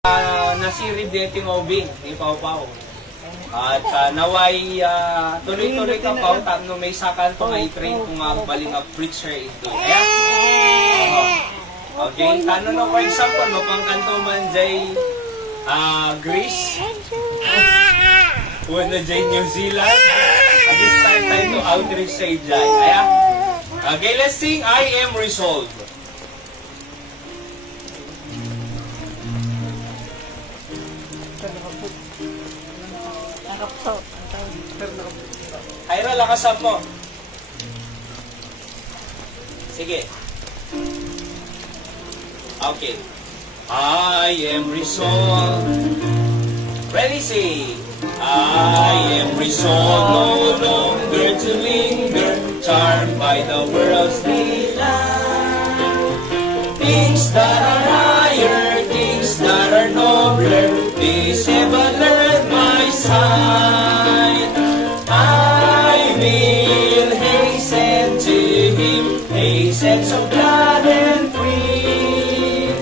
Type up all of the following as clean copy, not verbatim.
Nasirib dating obing ni Pau Pau. At naway tuloy-tuloy ka Pau tapno may sakal to nga i-train kung baling a preacher ito. Okay, tanong no for example no pang kanto man jay Greece. Una jay New Zealand. At this time tayo to outreach sa ijay. Okay, let's sing I Am Resolved. Ira, lakasan mo. Sige. Okay. I am resolved. Ready, say. I am resolved no longer to linger, charmed by the world's delight. Things that are higher, things that are nobler, these have alert my sight. I will hasten to Him, hasten so glad and free.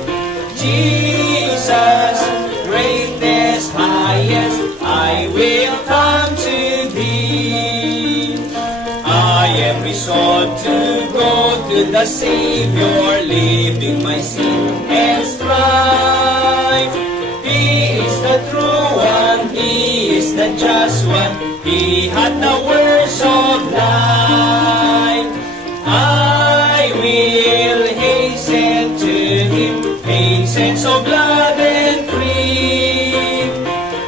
Jesus, greatest, highest, I will come to Thee. I am resolved to go to the Savior, leaving my sin and strife. He is the true one, He is the just one, He had the words of life. I will hasten to Him, hasten so glad and free.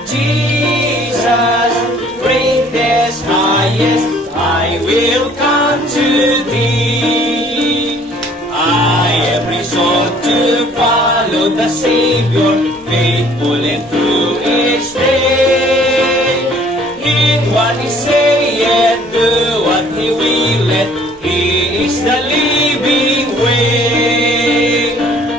Jesus, greatest, highest, I will come to Thee. I am resolved to follow the Savior, faithful and true each day. In what He saith, do what He willeth, He is the living way.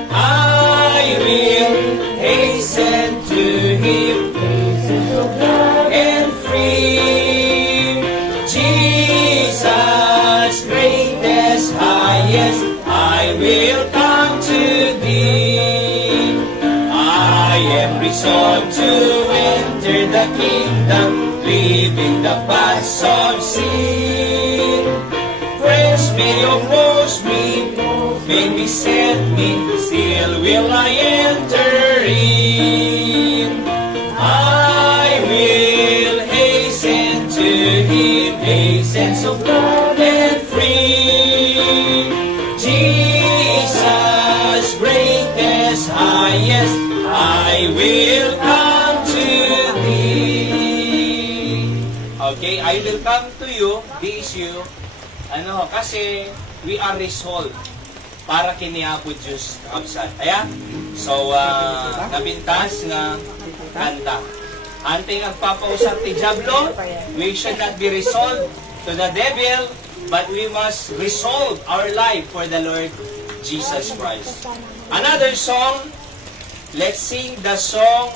I will hasten to Him, hasten so glad and free. Jesus, greatest, highest, I will come to Thee. I am resolved to enter the kingdom, leaving the paths of sin. Friends may oppose me, may beset me, still will I enter in. I will hasten to Him, hasten so glad and free. Jesus, greatest, highest, I will come to Thee. Okay, I will come to you, this you. Kasi we are resolved para kiniapod Diyos kapsat. So, nabintas nga kanta. Ante nagpapausap ti Diablo, we should not be resolved to the devil, but we must resolve our life for the Lord Jesus Christ. Another song, let's sing the song,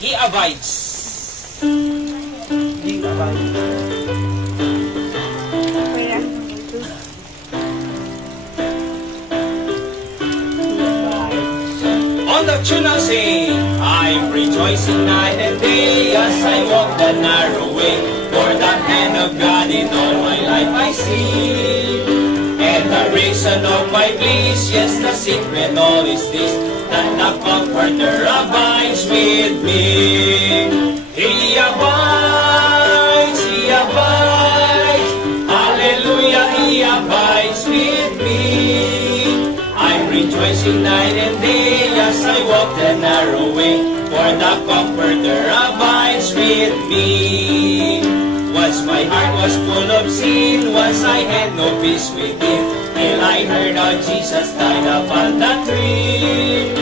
He Abides. He Abides. On the tune I sing, I'm rejoicing night and day as I walk the narrow way, for the hand of God in all my life I see. And the reason of my bliss, yes, the secret all is this, that the Comforter abides with me. He abides, He abides, hallelujah, He abides with me. I'm rejoicing night and day as I walk the narrow way, for the Comforter abides with me. Once my heart was full of sin, once I had no peace within, till I heard how Jesus died upon the tree.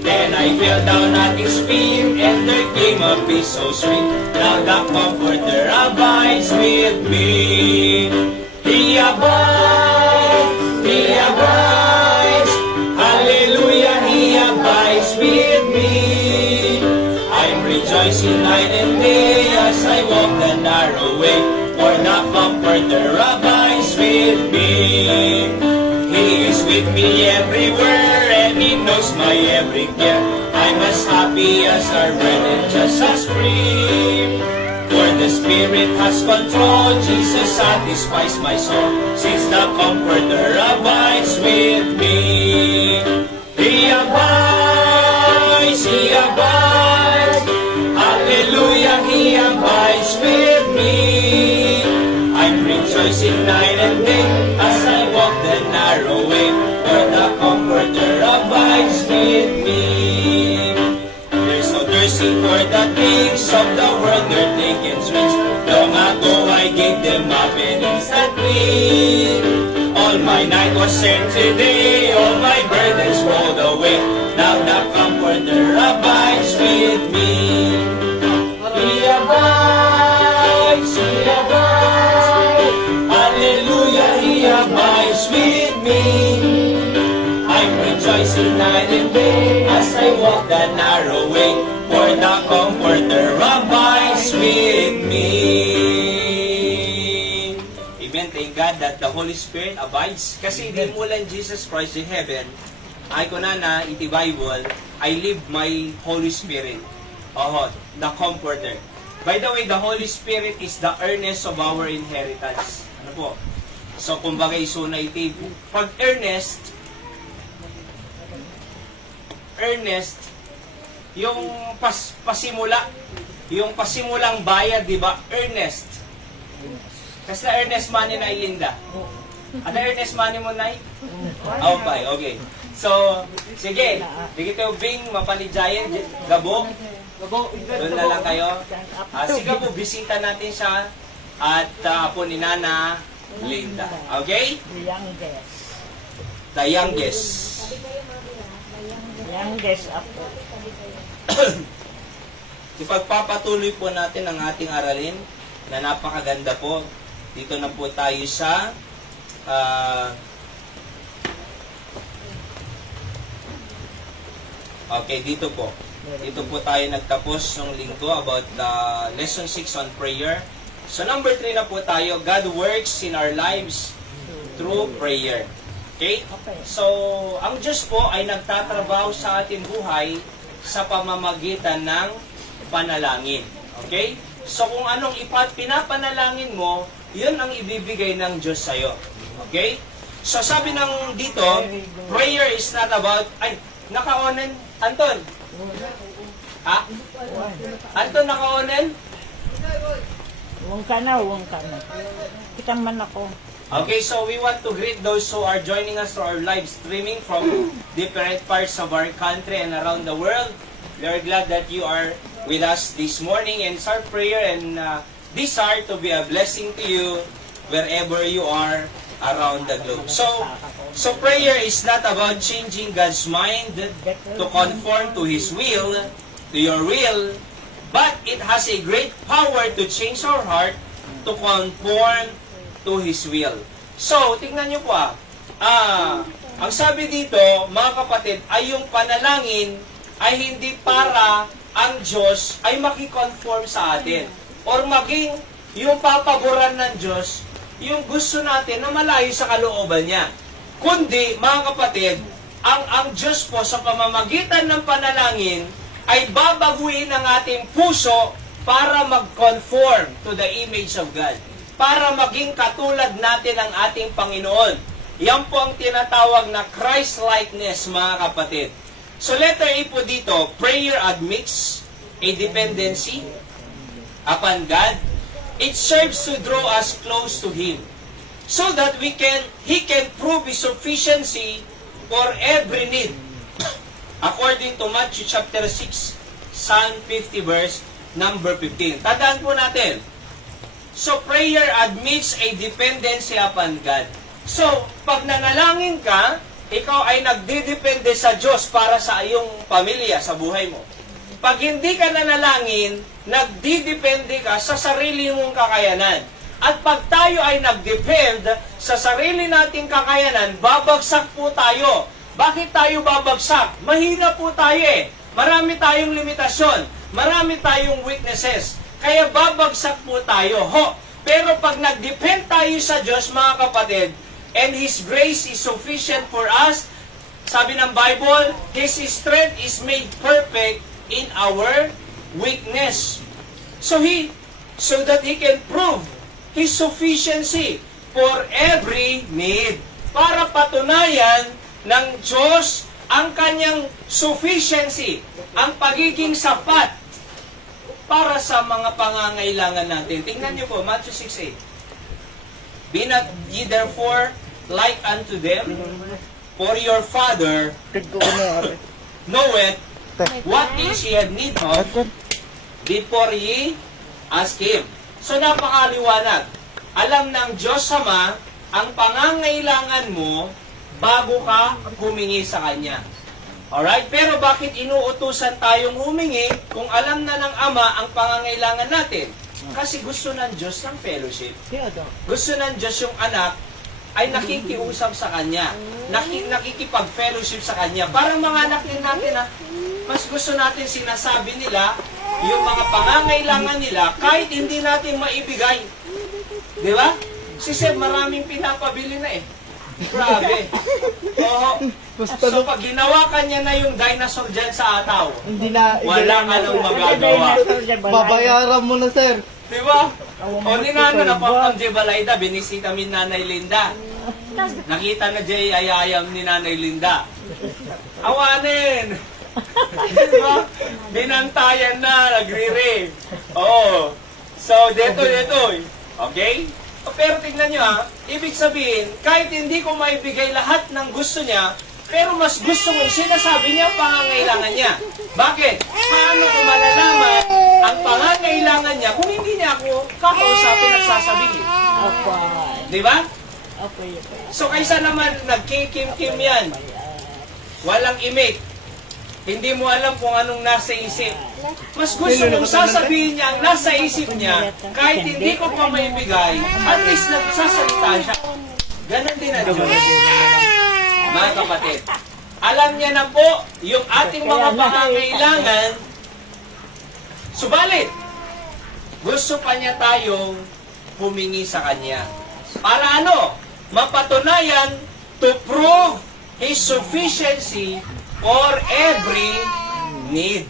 Then I fell down at His feet, and there came a peace so sweet. Now the Comforter abides with me. He abides, He abides, hallelujah, He abides with me. I'm rejoicing night and day as I walk the narrow way, for the Comforter abides with me. He is with me everywhere, and He knows my every care. I'm as happy as a bird and just as free. For the Spirit has control, Jesus satisfies my soul, since the Comforter abides with me. He abides, hallelujah, He abides with me. I'm rejoicing night and day, as I walk the narrow way, for the Comforter abides with me. There's no thirsting for the things of the world, their taken swings. Long ago I gave them up and instantly. All my night was sent today, all my burdens rolled away. Now the Comforter abides with me. He abides, hallelujah, He abides with me. I'm rejoicing night and day, as I walk the narrow way, for the Comforter abides with me. Amen. Thank God that the Holy Spirit abides. Kasi di mula Jesus Christ in heaven, ay kunana, iti Bible, I live my Holy Spirit. The Comforter. By the way, the Holy Spirit is the earnest of our inheritance. Ano po? So, kumbaga isuna iti, pag earnest, yung pasimulang bayad, di ba? Earnest. Kasi na earnest money na Linda. Ano earnest money mo, Nay? Okay. So, sige. Dito Bing, mapalijayan, Gabo. Doon na lang kayo. Sige po, bisita natin siya. At po ni Nana Linda. Okay? The youngest. Youngest ako. Ipagpapatuloy po natin ang ating aralin na napakaganda po. Dito na po tayo sa dito po. Dito po tayo nagtapos ng linggo about lesson 6 on prayer. So number 3 na po tayo, God works in our lives through prayer. Okay? So, ang Diyos po ay nagtatrabaho sa ating buhay sa pamamagitan ng panalangin. Okay? So, kung anong pinapanalangin mo, yun ang ibibigay ng Diyos sa'yo. Okay? So, sabi ng dito, prayer is not about, naka-onen? Anton? Ha? Anton, naka-onen? Huwag ka na. Kita man ako. Okay, so we want to greet those who are joining us for our live streaming from different parts of our country and around the world. We are glad that you are with us this morning, and it's our prayer and desire to be a blessing to you wherever you are around the globe. So prayer is not about changing God's mind to conform to His will, to your will, but it has a great power to change our heart to conform to His will. So, tingnan nyo po ang sabi dito, mga kapatid, ay yung panalangin ay hindi para ang Diyos ay makikonform sa atin. Or maging yung papaboran ng Diyos, yung gusto natin na malayo sa kalooban niya. Kundi, mga kapatid, ang Diyos po sa pamamagitan ng panalangin ay babaguhin ang ating puso para mag-conform to the image of God. Para maging katulad natin ang ating Panginoon. Yan po ang tinatawag na Christ-likeness, mga kapatid. So letter A po dito, prayer admits a dependency upon God. It serves to draw us close to Him so that He can prove His sufficiency for every need. According to Matthew chapter 6, Psalm 50 verse number 15. Tandaan po natin. So, prayer admits a dependency upon God. So, pag nanalangin ka, ikaw ay nagdidepende sa Diyos para sa iyong pamilya, sa buhay mo. Pag hindi ka nanalangin, nagdidepende ka sa sarili mong kakayanan. At pag tayo ay nagdepend sa sarili nating kakayanan, babagsak po tayo. Bakit tayo babagsak? Mahina po tayo eh. Marami tayong limitasyon. Marami tayong weaknesses. Kaya babagsak po tayo. Pero pag nag-depend tayo sa Diyos, mga kapatid, and His grace is sufficient for us, Sabi ng Bible, His strength is made perfect in our weakness. So that He can prove His sufficiency for every need. Para patunayan ng Diyos ang kanyang sufficiency, ang pagiging sapat para sa mga pangangailangan natin. Tingnan niyo po, Matthew 6:8. Be not ye therefore like unto them, for your Father knoweth what things ye have need of before ye ask Him. So napakaliwanag. Alam ng Diyos Ama ang pangangailangan mo bago ka humingi sa Kanya. Alright? Pero bakit inuutusan tayong humingi kung alam na ng Ama ang pangangailangan natin? Kasi gusto ng Diyos ng fellowship. Gusto ng Diyos yung anak ay nakikiusap sa Kanya. Nakikipag-fellowship sa Kanya. Parang mga anak din natin, mas gusto natin sinasabi nila yung mga pangangailangan nila kahit hindi natin maibigay. Di ba? Si Seb, maraming pinapabili na eh. Grabe. Oo. So pag ginawa ka niya na yung dinosaur dyan sa ataw, walang anong magagawa. Babayaran mo na, sir. Di ba? O ni Nana na Pang Jebalayda, binisita mi Nanay Linda. Nakita na Jay ayayam ni Nanay Linda. Awanin! Di ba? Binantayan na, nagre-rave. Oo. So, dito. Okay? Pero tignan nyo ibig sabihin, kahit hindi ko maibigay lahat ng gusto niya, pero mas gusto ko, sinasabi niya ang pangangailangan niya. Bakit? Paano ko malalaman ang pangangailangan niya kung hindi niya ako kakausapin at sasabihin? Di ba? So kaysa naman nagkikim-kim yan, walang imik, hindi mo alam kung anong nasa isip. Mas gusto kong sasabihin niya ang nasa isip niya, kahit hindi ko pa maibigay, at least nagsasalita siya. Ganon din ang Diyos. Mga kapatid, alam niya na po yung ating mga pangangailangan, subalit, gusto pa niya tayong humingi sa Kanya. Para ano? Mapatunayan to prove His sufficiency for every need.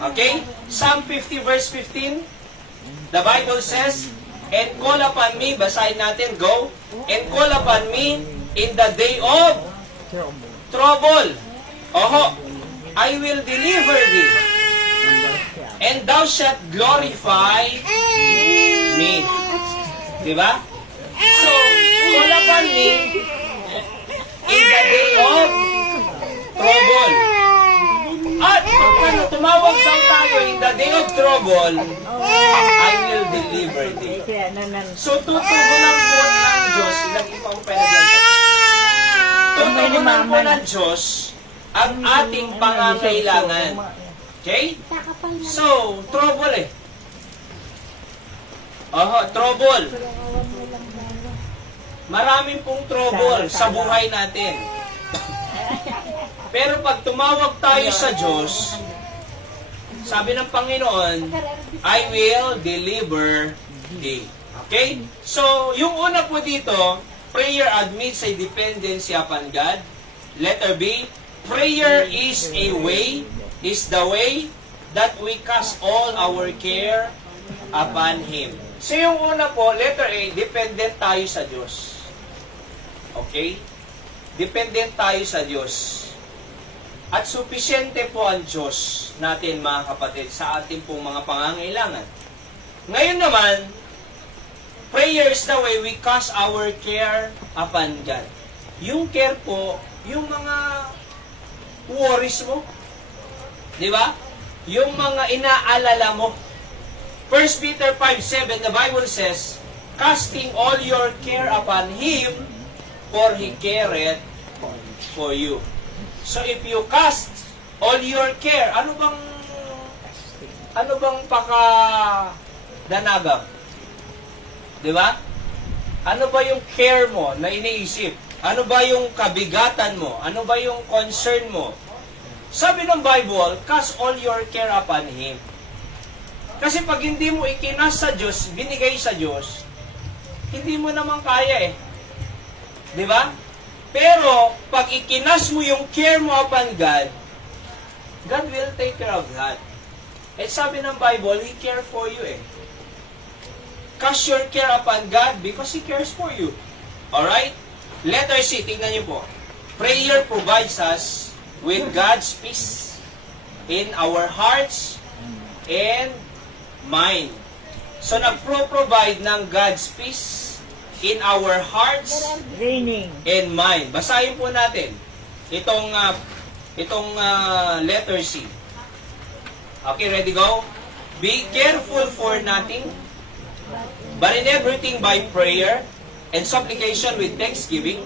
Okay? Psalm 50 verse 15, the Bible says, and call upon me, basahin natin, go, and call upon me in the day of trouble. Oho, I will deliver thee, and thou shalt glorify me. Diba? So, call upon me in the day of trouble. At pag tumawag sa tayo in the day of trouble, I will deliver thee. So, tutugunan po ng Diyos, ilagay pa ko pa na dyan. Tutugunan po ng Diyos ang ating pangangailangan. Okay? So, trouble eh. Trouble. Maraming pong trouble sa buhay natin. Pero pag tumawag tayo sa Diyos, sabi ng Panginoon, I will deliver thee. Okay? So, yung una po dito, prayer admits a dependency upon God. Letter B, prayer is the way that we cast all our care upon Him. So, yung una po, letter A, dependent tayo sa Diyos. Okay? Dependent tayo sa Diyos. At supisyente po ang Diyos natin, mga kapatid, sa ating pong mga pangangailangan. Ngayon naman, prayer is the way we cast our care upon God. Yung care po, yung mga worries mo. Di ba? Yung mga inaalala mo. 1 Peter 5:7, the Bible says, casting all your care upon Him, for He careth for you. So if you cast all your care, ano bang danaga? 'Di ba? Ano ba yung care mo na iniisip? Ano ba yung kabigatan mo? Ano ba yung concern mo? Sabi ng Bible, cast all your care upon Him. Kasi pag hindi mo ikinas sa Diyos, binigay sa Diyos, hindi mo naman kaya eh. 'Di ba? Pero, pag ikinas mo yung care mo upon God, God will take care of that. At sabi ng Bible, He care for you eh. Cast your care upon God because He cares for you. Alright? Letter C, tingnan niyo po. Prayer provides us with God's peace in our hearts and mind. So, nagpro-provide ng God's peace in our hearts Raining. and mind. Basahin po natin itong letter C. Okay, ready, go? Be careful for nothing, but in everything by prayer and supplication with thanksgiving,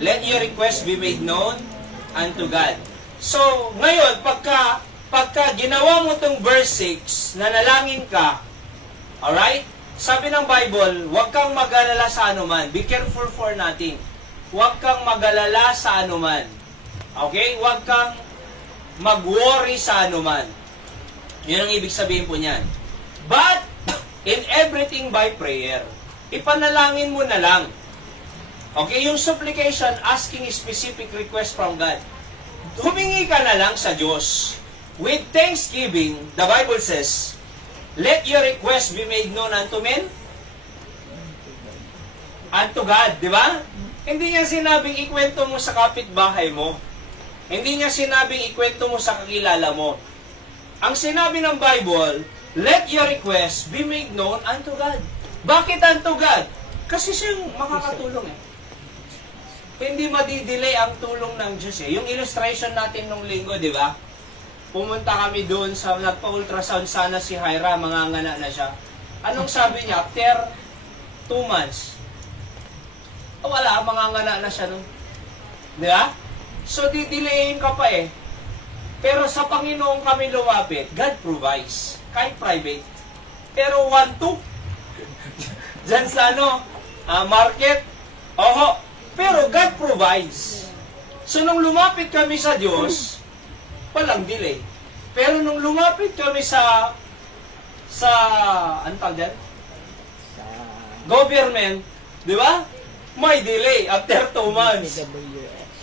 let your request be made known unto God. So, ngayon, pagka ginawa mo itong verse 6, nanalangin ka, alright? Sabi ng Bible, huwag kang mag-alala sa anuman. Be careful for nothing. Huwag kang mag-alala sa anuman. Okay? Huwag kang mag-worry sa anuman. Yun ang ibig sabihin po niyan. But, in everything by prayer. Ipanalangin mo na lang. Okay? Yung supplication, asking specific request from God. Humingi ka na lang sa Diyos. With thanksgiving, the Bible says, let your request be made known unto men? Unto God, di ba? Hindi niya sinabing ikwento mo sa kapitbahay mo. Hindi niya sinabing ikwento mo sa kakilala mo. Ang sinabi ng Bible, let your request be made known unto God. Bakit unto God? Kasi siya yung makakatulong eh. Hindi madidelay ang tulong ng Diyos eh. Yung illustration natin nung linggo, di ba? Pumunta kami doon sa nagpa-ultrasound sana si Hyra, mangangana na siya. Anong sabi niya? After 2 months. Wala, mangangana na siya nun. Di ba? So, didelayin ka pa eh. Pero sa Panginoon kami lumapit, God provides. Kahit private. Pero 1-2. Diyan sa market. Oho. Pero God provides. So, nung lumapit kami sa Diyos, walang delay. Pero nung lumapit kami sa ano tawag dyan? Government, di ba? May delay after 2 months.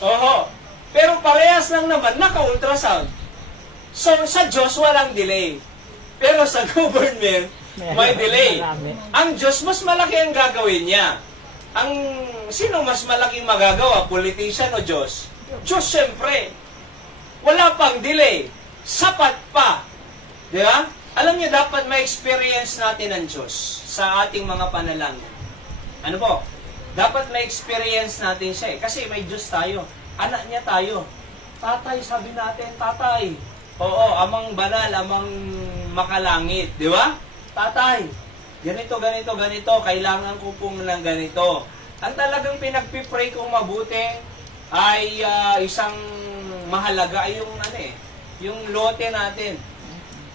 Oho. Pero parehas lang naman, naka-ultrasound. So, sa Diyos, walang delay. Pero sa government, may delay. Ang Diyos, mas malaki ang gagawin niya. Sino mas malaking magagawa? Politician o Diyos? Diyos, syempre. Wala pang delay. Sapat pa. Di ba? Alam niyo, dapat ma-experience natin ang Diyos sa ating mga panalangin. Ano po? Dapat ma-experience natin siya eh. Kasi may Diyos tayo. Anak niya tayo. Tatay, sabi natin, tatay. Oo, amang banal, amang makalangit. Di ba? Tatay, ganito, ganito, ganito. Kailangan ko pong ng ganito. Ang talagang pinagpipray kong mabuti ay isang mahalaga ay yung lote natin.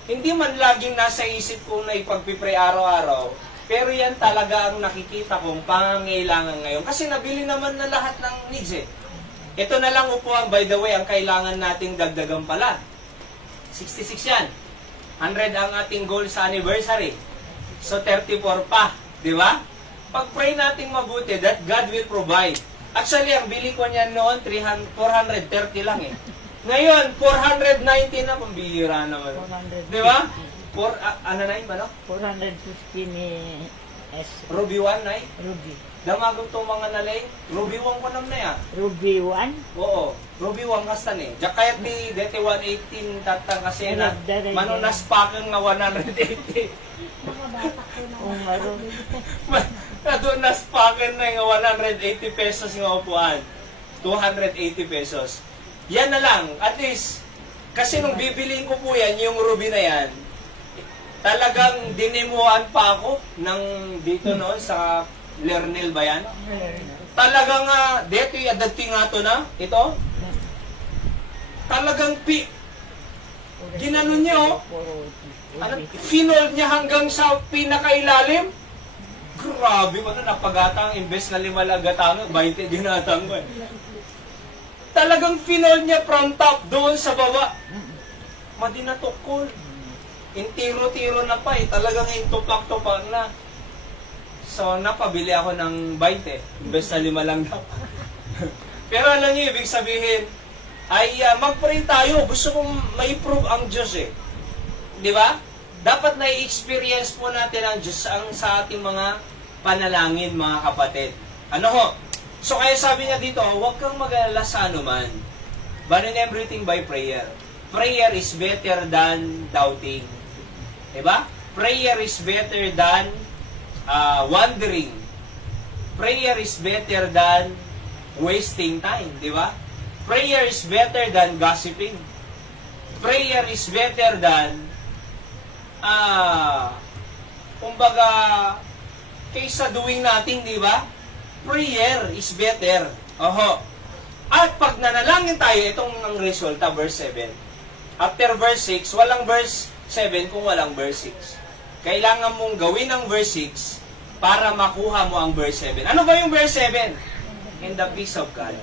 Hindi man laging nasa isip ko na ipagpipray araw-araw, pero yan talaga ang nakikita kong pangangailangan ngayon. Kasi nabili naman na lahat ng needs eh. Ito na lang upuan, by the way, ang kailangan nating dagdagan pala. 66 yan. 100 ang ating goal sa anniversary. So 34 pa, di ba? Pag-pray nating mabuti that God will provide. Actually, ang bili ko niyan noon, 430 lang eh. Ngayon, 490 na, pambihira naman. 450. Di ba? Ano na yun ba, no? 450 ni S. Ruby 1 na Ruby. Damagong itong mga nalay. Ruby 1 ko naman na yan. Ruby 1? Oo. Ruby 1 kastan eh. Jakayat di dete 118 tatang kasi na manunas pa kang nga 180. Nadunas pa kang na nga 180 pesos nga upuan. 280 pesos. Yan na lang. At least, kasi nung bibiliin ko po yan, yung Ruby na yan, talagang dinimuan pa ako ng dito noon sa Lernel ba yan? Talagang dito yung adati nga to na, ito. Talagang ginanon niya finol niya hanggang sa pinakailalim. Grabe mo na, napagatang, imbes na 5 lagatang, 20 ginatang ko eh. Talagang finol niya from top doon sa baba. Madinatukol. Intiro-tiro na pa eh. Talagang intupak-tupak na. So, napabili ako ng 20. Imbes na 5 lang daw. Pero alam niyo, ibig sabihin, ay mag-pray tayo. Gusto kong ma-improve ang Diyos eh. Di ba? Dapat na-experience po natin ang Diyos sa ating mga panalangin, mga kapatid. Ano ho? So kaya sabi niya dito, huwag kang mag-alala sa anuman, but in everything by prayer. Prayer is better than doubting. Diba? Prayer is better than wondering. Prayer is better than wasting time. Diba? Prayer is better than gossiping. Prayer is better than kumbaga kaysa doing nothing, di ba? Prayer is better. Oho. At pag nanalangin tayo, itong ang resulta, verse 7. After verse 6, walang verse 7 kung walang verse 6. Kailangan mong gawin ang verse 6 para makuha mo ang verse 7. Ano ba yung verse 7? And the peace of God,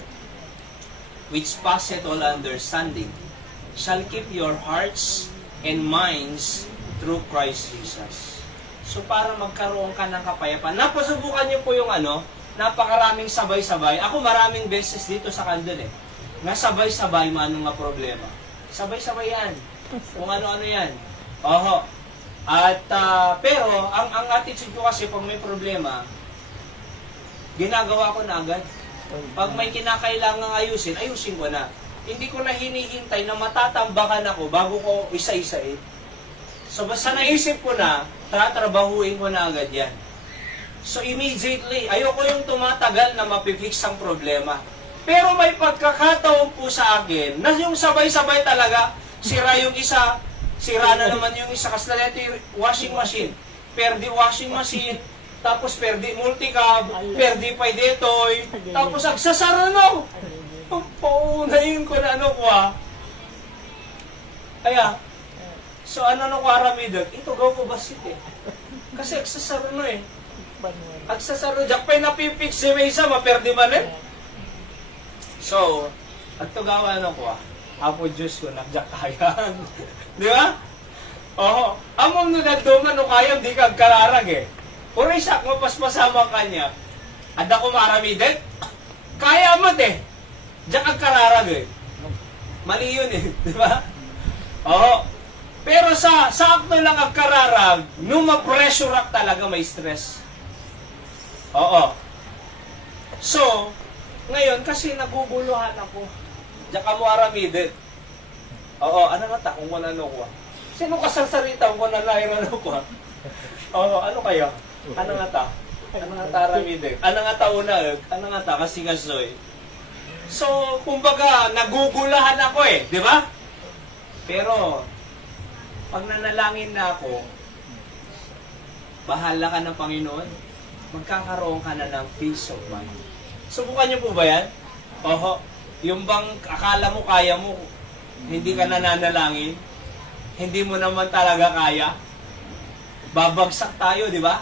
which passeth all understanding, shall keep your hearts and minds through Christ Jesus. So, para magkaroon ka ng kapayapaan. Napasubukan niyo po yung napakaraming sabay-sabay. Ako maraming beses dito sa Candon nasabay-sabay manong nga problema. Sabay-sabay yan. Kung ano-ano yan. Oho. At, pero, ang attitude ko kasi pag may problema, ginagawa ko na agad. Pag may kinakailangang ayusin, ayusin ko na. Hindi ko na hinihintay na matatambakan ako bago ko isa-isain. So, basta naisip ko na, tatrabahuin ko na agad yan. So, immediately, ayoko yung tumatagal na mapifix ang problema. Pero may pagkakataon po sa akin, na yung sabay-sabay talaga, sira yung isa, sira na naman yung isa. Kasi na yung washing machine. Perdi washing machine, tapos perdi multicab, perdi pa detoy, tapos agsasara na. Paunayin ko na Kaya, so ano ko aramidot? Ito gaw ko basit eh. Kasi agsasaro Agsasaro. Diyak pa'y napipix si may isa, maperdi man eh. So, at ito gawa ko Apo Diyos ko, nagdiyak kayan. Di ba? Oo. Among nunagduman no kayam, di kag kalarag eh. Puro isak mo, paspasama kanya. At ako maramidot? Kaya amat eh. Diyan ang kararag eh. Mali yun eh. Di ba? Oo. Pero sa sakto lang ang kararag, nung ma-pressure up talaga may stress. Oo. So, ngayon kasi naguguluhan ako. Diyan ka mo aramidit. Oo, ano nga ta? Kung wala ko Sino kasarsarita kung wala ko Oo, ano kayo? Ano nga ta? Ano nga ta aramidit? Ano nga ta una? Ano nga ta? Kasi ngasoy. So, kumbaga, nagugulahan ako eh. Di ba? Pero, pag nanalangin na ako, bahala ka ng Panginoon, magkakaroon ka na ng peace of mind. Subukan niyo po ba yan? Oho. Yung bang akala mo kaya mo, hindi ka nananalangin, hindi mo naman talaga kaya, babagsak tayo, di ba?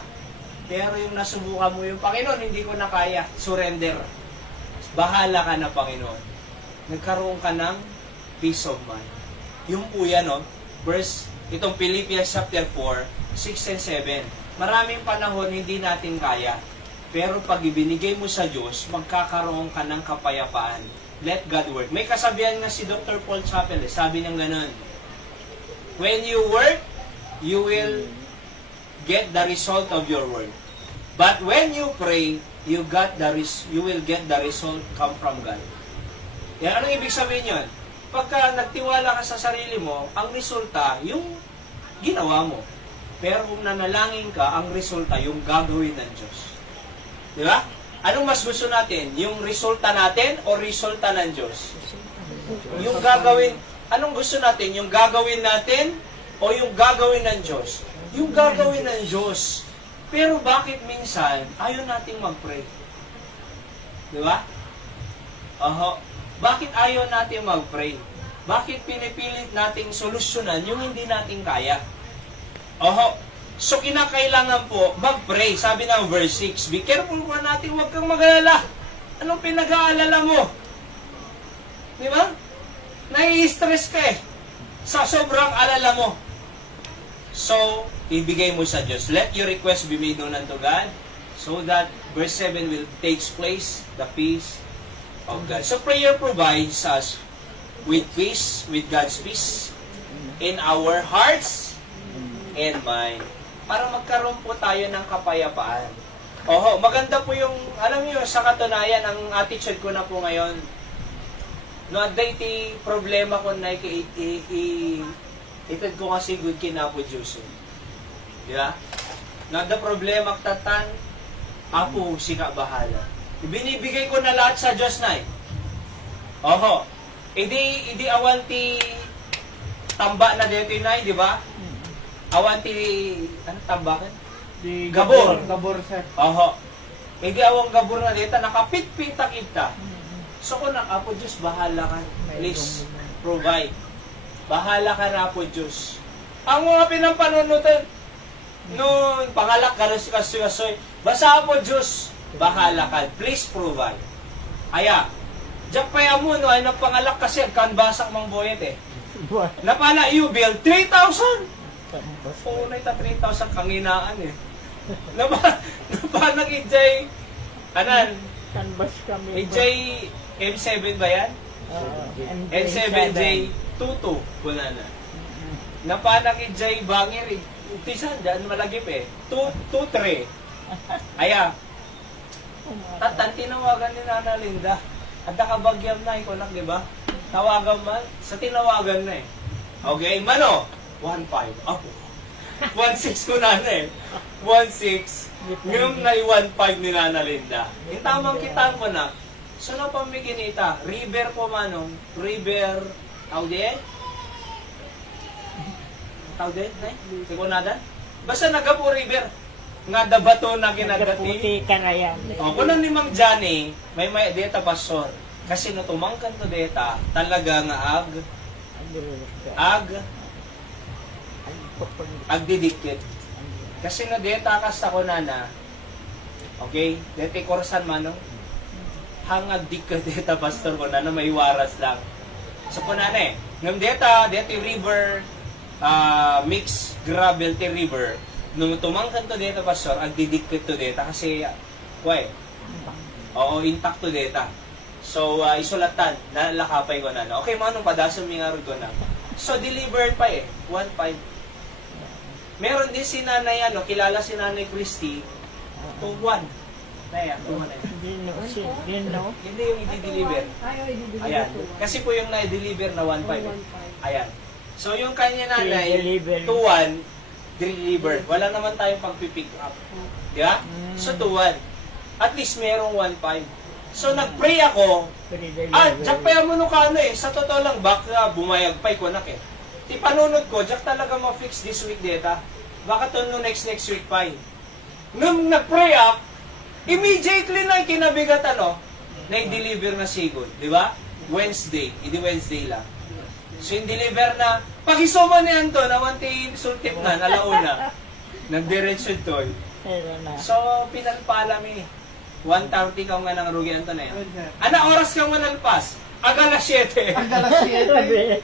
Pero yung nasubukan mo yung Panginoon, hindi ko na kaya. Surrender. Bahala ka na, Panginoon. Nagkaroon ka ng peace of mind. Yung po yan, itong Philippians chapter 4, 6 and 7. Maraming panahon hindi natin kaya. Pero pag ibinigay mo sa Diyos, magkakaroon ka ng kapayapaan. Let God work. May kasabihan nga si Dr. Paul Chappell, sabi niyang ganun, when you work, you will get the result of your work. But when you pray, you will get the result come from God. Yan, anong ibig sabihin yun? Pagka nagtiwala ka sa sarili mo, ang resulta, yung ginawa mo. Pero kung nanalangin ka, ang resulta, yung gagawin ng Diyos. Di ba? Anong mas gusto natin? Yung resulta natin o resulta ng Diyos? Yung gagawin, anong gusto natin? Yung gagawin natin o yung gagawin ng Diyos? Yung gagawin ng Diyos. Pero bakit minsan, ayaw nating mag-pray? Di ba? Bakit ayaw nating mag-pray? Bakit pinipilit nating solusyonan yung hindi natin kaya? So, kinakailangan po mag-pray. Sabi ng verse 6, be careful pa natin, huwag kang mag-alala. Anong pinag-aalala mo? Di ba? Nai-stress ka eh. Sa sobrang alala mo. So, ibigay mo sa Diyos. Let your request be made known unto God so that verse 7 will take place, the peace of God. So prayer provides us with peace, with God's peace in our hearts and mind. Para magkaroon po tayo ng kapayapaan. Oho, maganda po yung, alam niyo, sa katunayan, ang attitude ko na po ngayon, no, aday ti problema ko na itad ko kasi good kinapo Diyos. Di ba? No, the problema tatan, apo sika bahala. Ibinibigay ko na lahat sa Diyos na eh. Oho, idi awan ti tamba na dito na, di ba? Awan ti, ano tambakan? Gabor. Gabor, sir. Oho. Hindi awang gabor na dito, nakapit-pita kita. So kung Apo Diyos, bahala ka. Please, provide. Bahala ka na po Diyos. Ang mga pinampanunutan, noon, pangalak ka kasoy, basta po Diyos, bahala ka. Please provide. Aya, diyak pa mo, no, ay pangalak kasi, kan basak mang boyet eh. Napala iyo, bill, 3,000! Oo, na ita 3,000 kanginaan eh. Napanag ijay, anan, Canvas kami. ijay M7 ba yan? N7J 22 wala na. Napanag ijay bangir eh. Tisan dyan malagip eh. 2-3. Aya. Tatan tinawagan ni Nana Linda. At nakabagyam na ikonak, di ba? Tawagan man sa tinawagan na eh. Okay, mano 1.5. Apo. 1.6 ko na eh. 1.6. Ngayon na 1.5 ni Nana Linda. Yung tamang kitaan mo na. So na pamiginita. River po manong. River. Tawde? Tawde? Nay? Sigunadan? Basta nagapo river. Nga dabato na ginagati. Nagaputi ka na yan. O, kung ni Mang Johnny, may data pastor. Kasi no tumangkan to data, talaga nga agdidikit. Kasi no data kas ako nana, okay, deti korsan manong, hangag dik ka data pastor ko na may waras lang. So po nana eh, ng deti river, mix gravel ti river, nung tumangkan to data pastor, agdidikit to data kasi, oo, intact to data. So, isulatan, nalalakapay ko na. Okay, manong padasong mingarod ko na. So, delivered pa eh, 1.5. Meron din si nanay, kilala si nanay Christy, 2.1. Naya, 2.1. Hindi yung i-deliver. Ayan. Kasi po yung na-deliver na 1.5. Ayan. So, yung kanya nanay, 2.1, delivered. Wala naman tayong pag-pick up. Di ba? So, 2.1. At least merong 1.5. So, nag-pray ako. Diyak pa mo nung kano eh. Sa totoo lang, baka bumayag pa ikonak eh. Di panunod ko, diyak talaga ma-fix this week data. Baka to no next week pa eh. Nung nag-pray ako, immediately na kinabigat na-deliver na sigod. Di ba? Wednesday. Hindi Wednesday lang. So, yung deliver na, pag-isoma niyan to, nawanti sultip na, nalauna. Nag-diretsyon to. So, pinalpala mi. 1:30 ka nga nang rugian to na yan. Ana oras ka nga nalpas? Agalas 7. Agalas 7.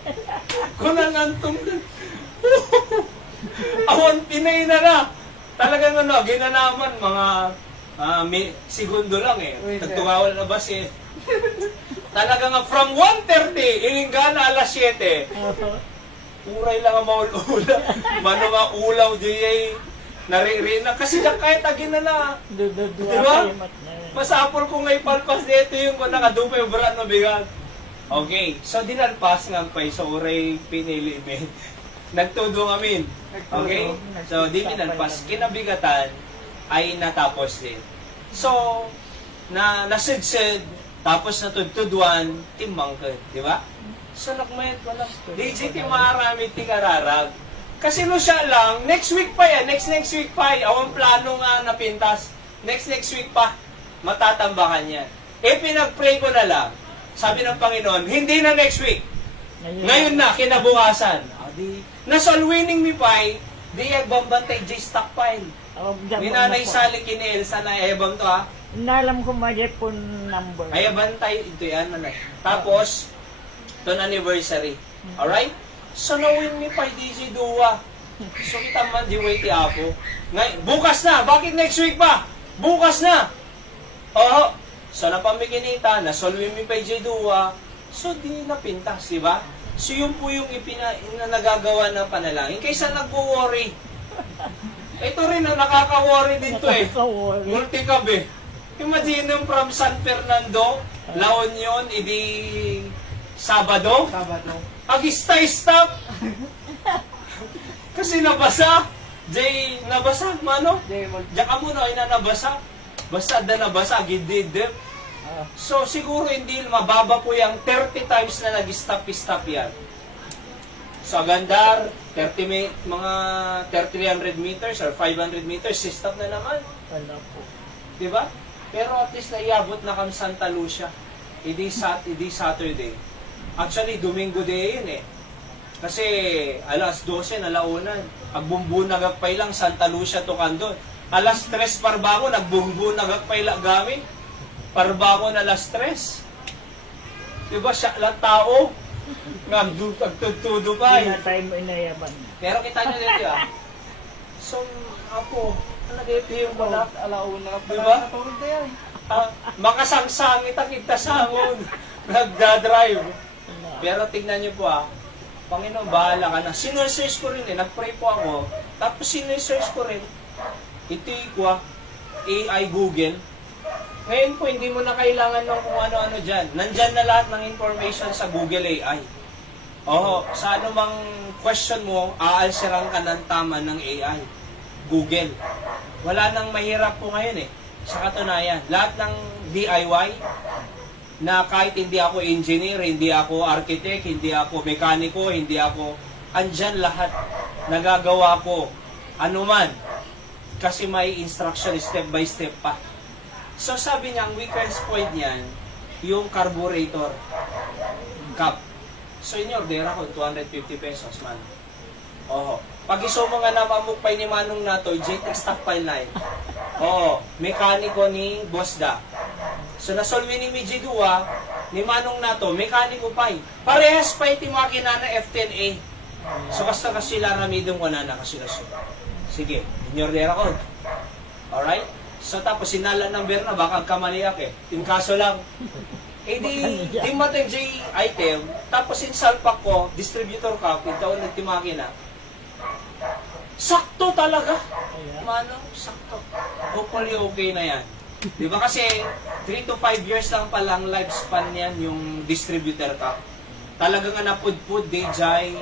Kunang antong awan pinay na. Talagang ginanaman mga segundo lang eh. Nagtungawal na bas eh. Talaga nga from 1:30 ilingana alas 7. Uray lang ang maulula. Mano nga ulaw di naririna. Kasi kahit agin na. Diba? Masapol ko ngay palpas dito yung kung nakadupay berat no bigat. Okay. So, dinalpas nga pa. So, uray pinili me. Nagtudo amin. Okay? So, di dinalpas. Kinabigatan ay natapos din. So, nasidsid, tapos natudtuduan, timang ka. Di ba? So, nakmayat ko lang. DJ timarami tikararag. Kasi no siya lang, next week pa yan, next week pa, awang plano nga napintas, next week pa, matatambakan yan. Pinag-pray ko na lang, sabi ng Panginoon, hindi na next week, ngayon na, kinabukasan. Nasol winning mi pa, di agbambantay J stockpile. Ni Nanay Sally Kinel, sana ebang to ha. Nalam ko po number. Ay bantay, ito yan, manay. Tapos, ito anniversary. Alright? So, nawin mi pa, DJ Dua. So, kita man, di way ti Apo. Bukas na! Bakit next week pa? Bukas na! Oo. So, napamikinita, nasolve mi pa J2, so di napintas, di ba? So, yun po yung na nagagawa ng panalangin. Kaysa nagwo-worry. Ito rin ang nakaka-worry din to eh. Nakaka-worry. Multicab eh. Imagine yung from San Fernando, La Union, idi Sabado. Ag-stop. Kasi nabasa. Jay, nabasa, mano? Diyan ka muna, ay na nabasa. Basta da nabasa, gididip. So, siguro hindi mababa po yung 30 times na nag-stop yan. So, agandar, mga 300 meters or 500 meters, stop na naman. Wala po. Diba? Pero at least naiabot na kami Santa Lucia. Idi Saturday. Actually, Domingo Day yun eh. Kasi alas 12 na launan. Agbumbu nagagpay lang Santa Lucia to Candon. Alas 3 parbango, nagbumbu nagagpay lang gami. Parbango na alas 3. Diba siya lang tao? Nagtutudo pa Hindi eh. na tayo inayaban. Pero kita nyo dito ah. So, ako, nag-ipi yung balak. Alauna na Diba? natulog na yan. Makasangsangit ang kita sangon. Nagdadrive. Pero tingnan nyo po ah. Panginoon, bahala ka na. Sinesearch ko rin eh. Nag-pray po ako. Tapos sinesearch ko rin. Ito yung AI Google. Ngayon po, hindi mo na kailangan ng kung ano-ano dyan. Nandyan na lahat ng information sa Google AI. Sa anumang question mo, aalsiran ka ng tama ng AI. Google. Wala nang mahirap po ngayon eh. Sa katunayan, lahat ng DIY, na kahit hindi ako engineer, hindi ako architect, hindi ako mekaniko, hindi ako, andyan lahat. Nagagawa ko. Anuman. Kasi may instruction step by step pa. So sabi niya, ang weakest point niyan, yung carburetor cap. So in-order ako, 250 pesos man. Pag isumo nga na mamukpay ni Manong nato, JTEX stockpile line. Mekaniko ni Bosda. So nasolve ni Miji Dua, ni Manong nato, mekaniko pa'y. Parehas pa'y ti makina na F10A. So basta kasila ramidong ko na nakasilasyon. Sige, in-order ako. Alright? So tapos sinala ng Berna, baka kamaliak eh. In kaso lang, di matay J item, tapos insalpak ko, distributor ka, ikaw nagtimakina. Sakto talaga. Manong, sakto. Hopefully okay na yan. Di ba kasi 3 to 5 years lang palang lifespan yan yung distributor ka. Talaga nga napudpud, DJ,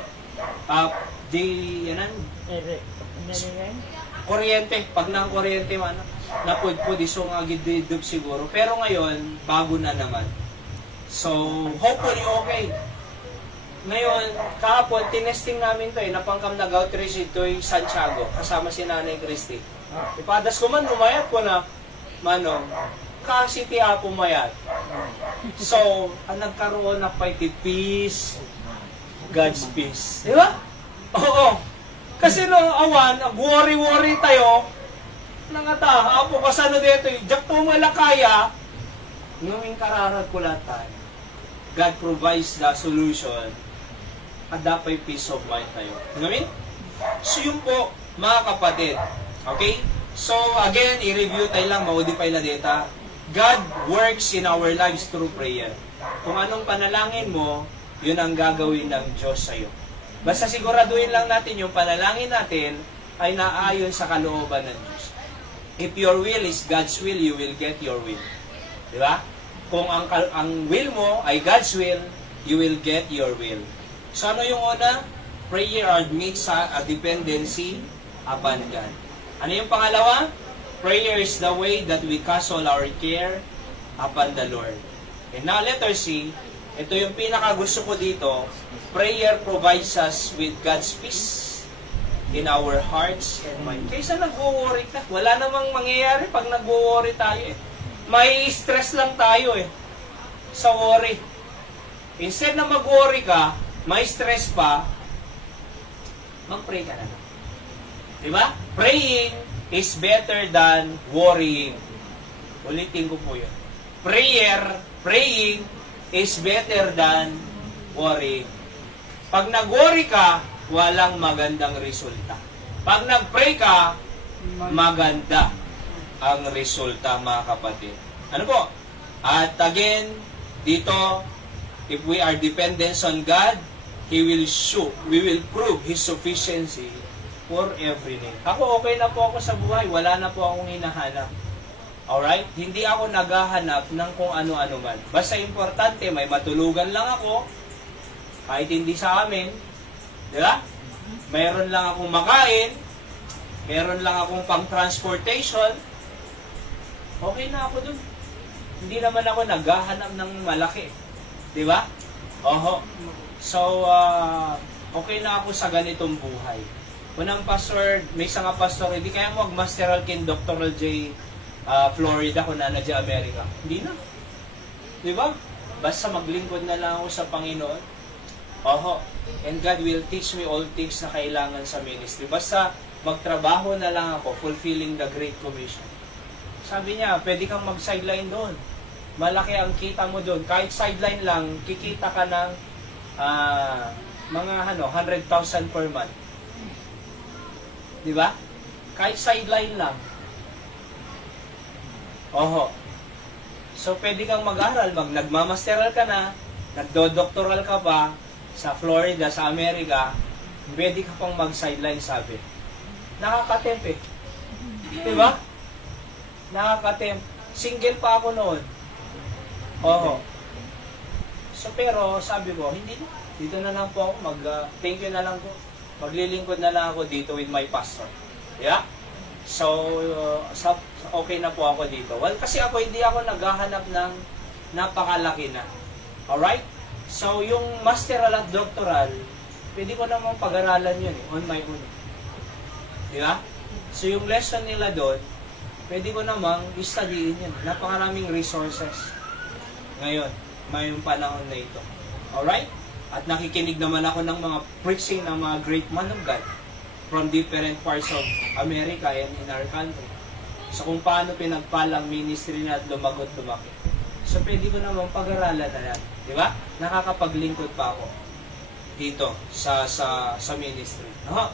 kuryente. Pag nang kuryente man, napudpud, iso nga gididub siguro. Pero ngayon, bago na naman. So, hopefully okay. Ngayon, kahapon, tinesting namin to eh, napangkam nag-outreach ito yung Santiago, kasama si Nanay Christy. Ipadas ko man, umayat ko na, Manong, kasi tiya pumayat. So, ang nagkaroon na peace, God's peace. Di ba? Oo. Kasi no, awan, worry-worry tayo, nangata, apo kasano dito, jak to malakaya, nguming kararag ko lahat tayo. God provides the solution at dapat peace of mind tayo. Ngayon? So yun po, mga kapatid. Okay? So again, i-review tayo lang, ma-modify na data. God works in our lives through prayer. Kung anong panalangin mo, yun ang gagawin ng Diyos sa'yo. Basta siguraduhin lang natin yung panalangin natin ay naayon sa kalooban ng Diyos. If your will is God's will, you will get your will. Di ba? Kung ang will mo ay God's will, you will get your will. So ano yung una? Prayer admits a dependency upon God. Ano yung pangalawa? Prayer is the way that we cast all our care upon the Lord. And now, letter C, ito yung pinaka gusto ko dito, prayer provides us with God's peace in our hearts and mind. Kaysa nag-worry ka, wala namang mangyayari pag nag-worry tayo eh. May stress lang tayo eh, sa worry. Instead na mag-worry ka, may stress pa, mag-pray ka na. Diba? Praying is better than worrying. Ulitin ko po yun. Praying is better than worrying. Pag nag-worry ka, walang magandang resulta. Pag nag-pray ka, maganda ang resulta, mga kapatid. Ano po? At again, dito, if we are dependent on God, we will prove His sufficiency for every need. Ako, okay na po ako sa buhay. Wala na po akong hinahanap. Alright? Hindi ako naghahanap ng kung ano-ano man. Basta importante, may matulugan lang ako, kahit hindi sa amin. Di ba? Mayroon lang akong makain, mayroon lang akong pang-transportation, okay na ako dun. Hindi naman ako naghahanap ng malaki. Di ba? Oho. So, okay na ako sa ganitong buhay. Unang pastor, may isang pastor, hindi kaya mo mag-masteral kin Dr. J. Florida kung na dyan Amerika. Hindi na. Di ba? Basta maglingkod na lang ako sa Panginoon. Oho. And God will teach me all things na kailangan sa ministry. Basta magtrabaho na lang ako, fulfilling the Great Commission. Sabi niya, pwede kang mag-sideline doon. Malaki ang kita mo doon. Kahit sideline lang, kikita ka ng mga 100,000 per month. Di ba? Kahit sideline lang. Oho. So, pwede kang mag-aral. Nagmamasteral ka na, nagdo-doctoral ka pa sa Florida, sa Amerika, pwede ka pang mag-sideline, sabi. Nakakatemp eh. Diba? Nakakatemp. Single pa ako noon. Oho. So, pero, sabi ko, hindi na. Dito na lang po ako. Thank you na lang po. Maglilingkod na lang ako dito with my pastor. Yeah? So, okay na po ako dito. Well, kasi hindi ako naghahanap ng napakalaki na. Alright? So, yung masteral at doctoral, pwede ko namang pag-aralan yun on my own. Di ba? So, yung lesson nila doon, pwede ko namang i-studyin yun. Napakaraming resources. Ngayon, may panahon na ito. Alright? At nakikinig naman ako ng mga preaching ng mga great man of God from different parts of America and in our country. So kung paano pinagpalang ministry na at lumagot-lumaki. So pwede ko naman pag-aralan na yan. Di ba? Nakakapaglingkod pa ako dito sa ministry. No?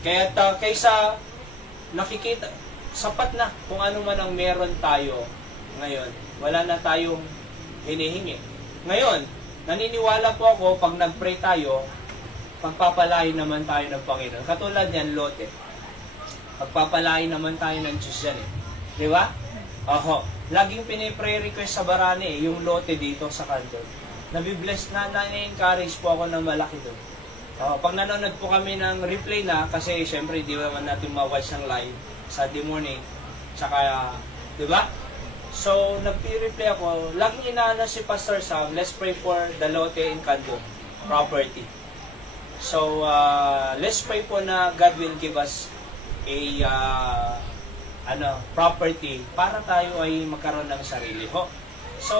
Kaya kaysa nakikita, sapat na kung ano man ang meron tayo ngayon. Wala na tayong hinihingi. Ngayon, naniniwala po ako pag nag-pray tayo, pagpapalain naman tayo ng Panginoon. Katulad yan, Lote. Pagpapalain naman tayo ng Diyos yan eh. Di ba? Oho. Laging pinipray request sa Barani yung Lote dito sa kanto. Nabibless na-encourage po ako ng malaki doon. Pag nanonood po kami ng replay na, kasi syempre di naman natin ma-watch ng live Sunday morning. Tsaka, di ba? So, nag-replay ako. Laging inaano si Pastor Sam, let's pray for the Lote in Kanto property. So, let's pray po na God will give us a property para tayo ay magkaroon ng sarili. So,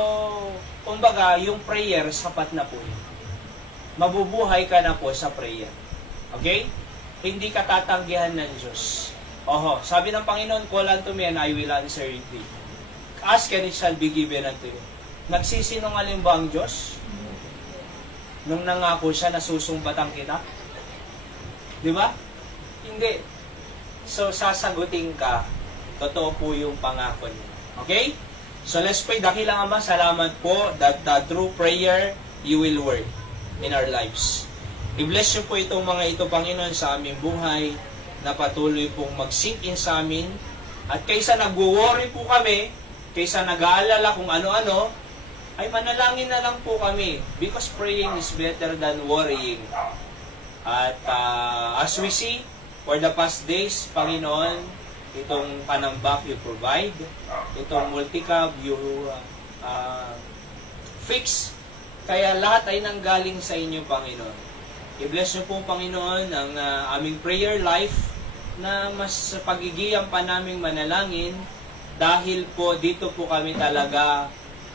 kumbaga, yung prayer, sapat na po yun. Mabubuhay ka na po sa prayer. Okay? Hindi ka tatanggihan ng Diyos. Sabi ng Panginoon, call unto me and I will answer thee. Ask and it shall be given unto you. Nagsisinungaling ba ang Diyos? Nung nangako siya na susumbatan kita? Di ba? Hindi. So, sasagutin ka. Totoo po yung pangako niya. Okay? So, let's pray. Dakilang Ama, salamat po that through prayer, you will work in our lives. I-bless niyo po itong mga ito, Panginoon, sa aming buhay na patuloy pong mag-sink in sa amin. At kaysa nag-worry po kami, kaysa nag-aalala kung ano-ano, ay manalangin na lang po kami because praying is better than worrying. At as we see, for the past days, Panginoon, itong panambak you provide, itong multicab you fix, kaya lahat ay nanggaling sa inyo, Panginoon. I-bless niyo po, Panginoon, ang aming prayer life na mas pagigiyang pa naming manalangin dahil po dito po kami talaga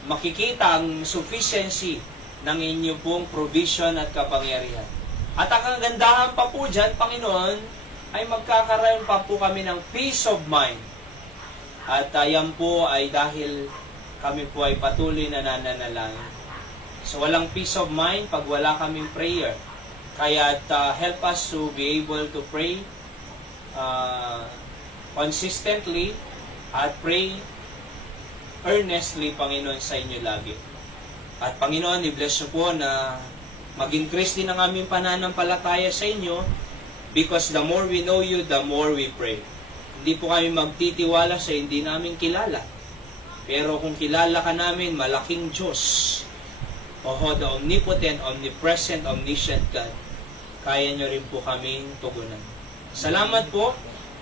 makikita ang sufficiency ng inyo pong provision at kapangyarihan. At ang kagandahan pa po dyan, Panginoon, ay magkakaroon pa po kami ng peace of mind. At yan po ay dahil kami po ay patuloy na nananalangin. So walang peace of mind pag wala kaming prayer. Kaya help us to be able to pray consistently at pray earnestly, Panginoon, sa inyo lagi. At Panginoon, i-bless nyo po na mag-increase din ang aming pananampalataya sa inyo because the more we know you, the more we pray. Hindi po kami magtitiwala sa hindi namin kilala. Pero kung kilala ka namin, malaking Diyos, the omnipotent, omnipresent, omniscient God, kaya nyo rin po kaming tugunan. Salamat po.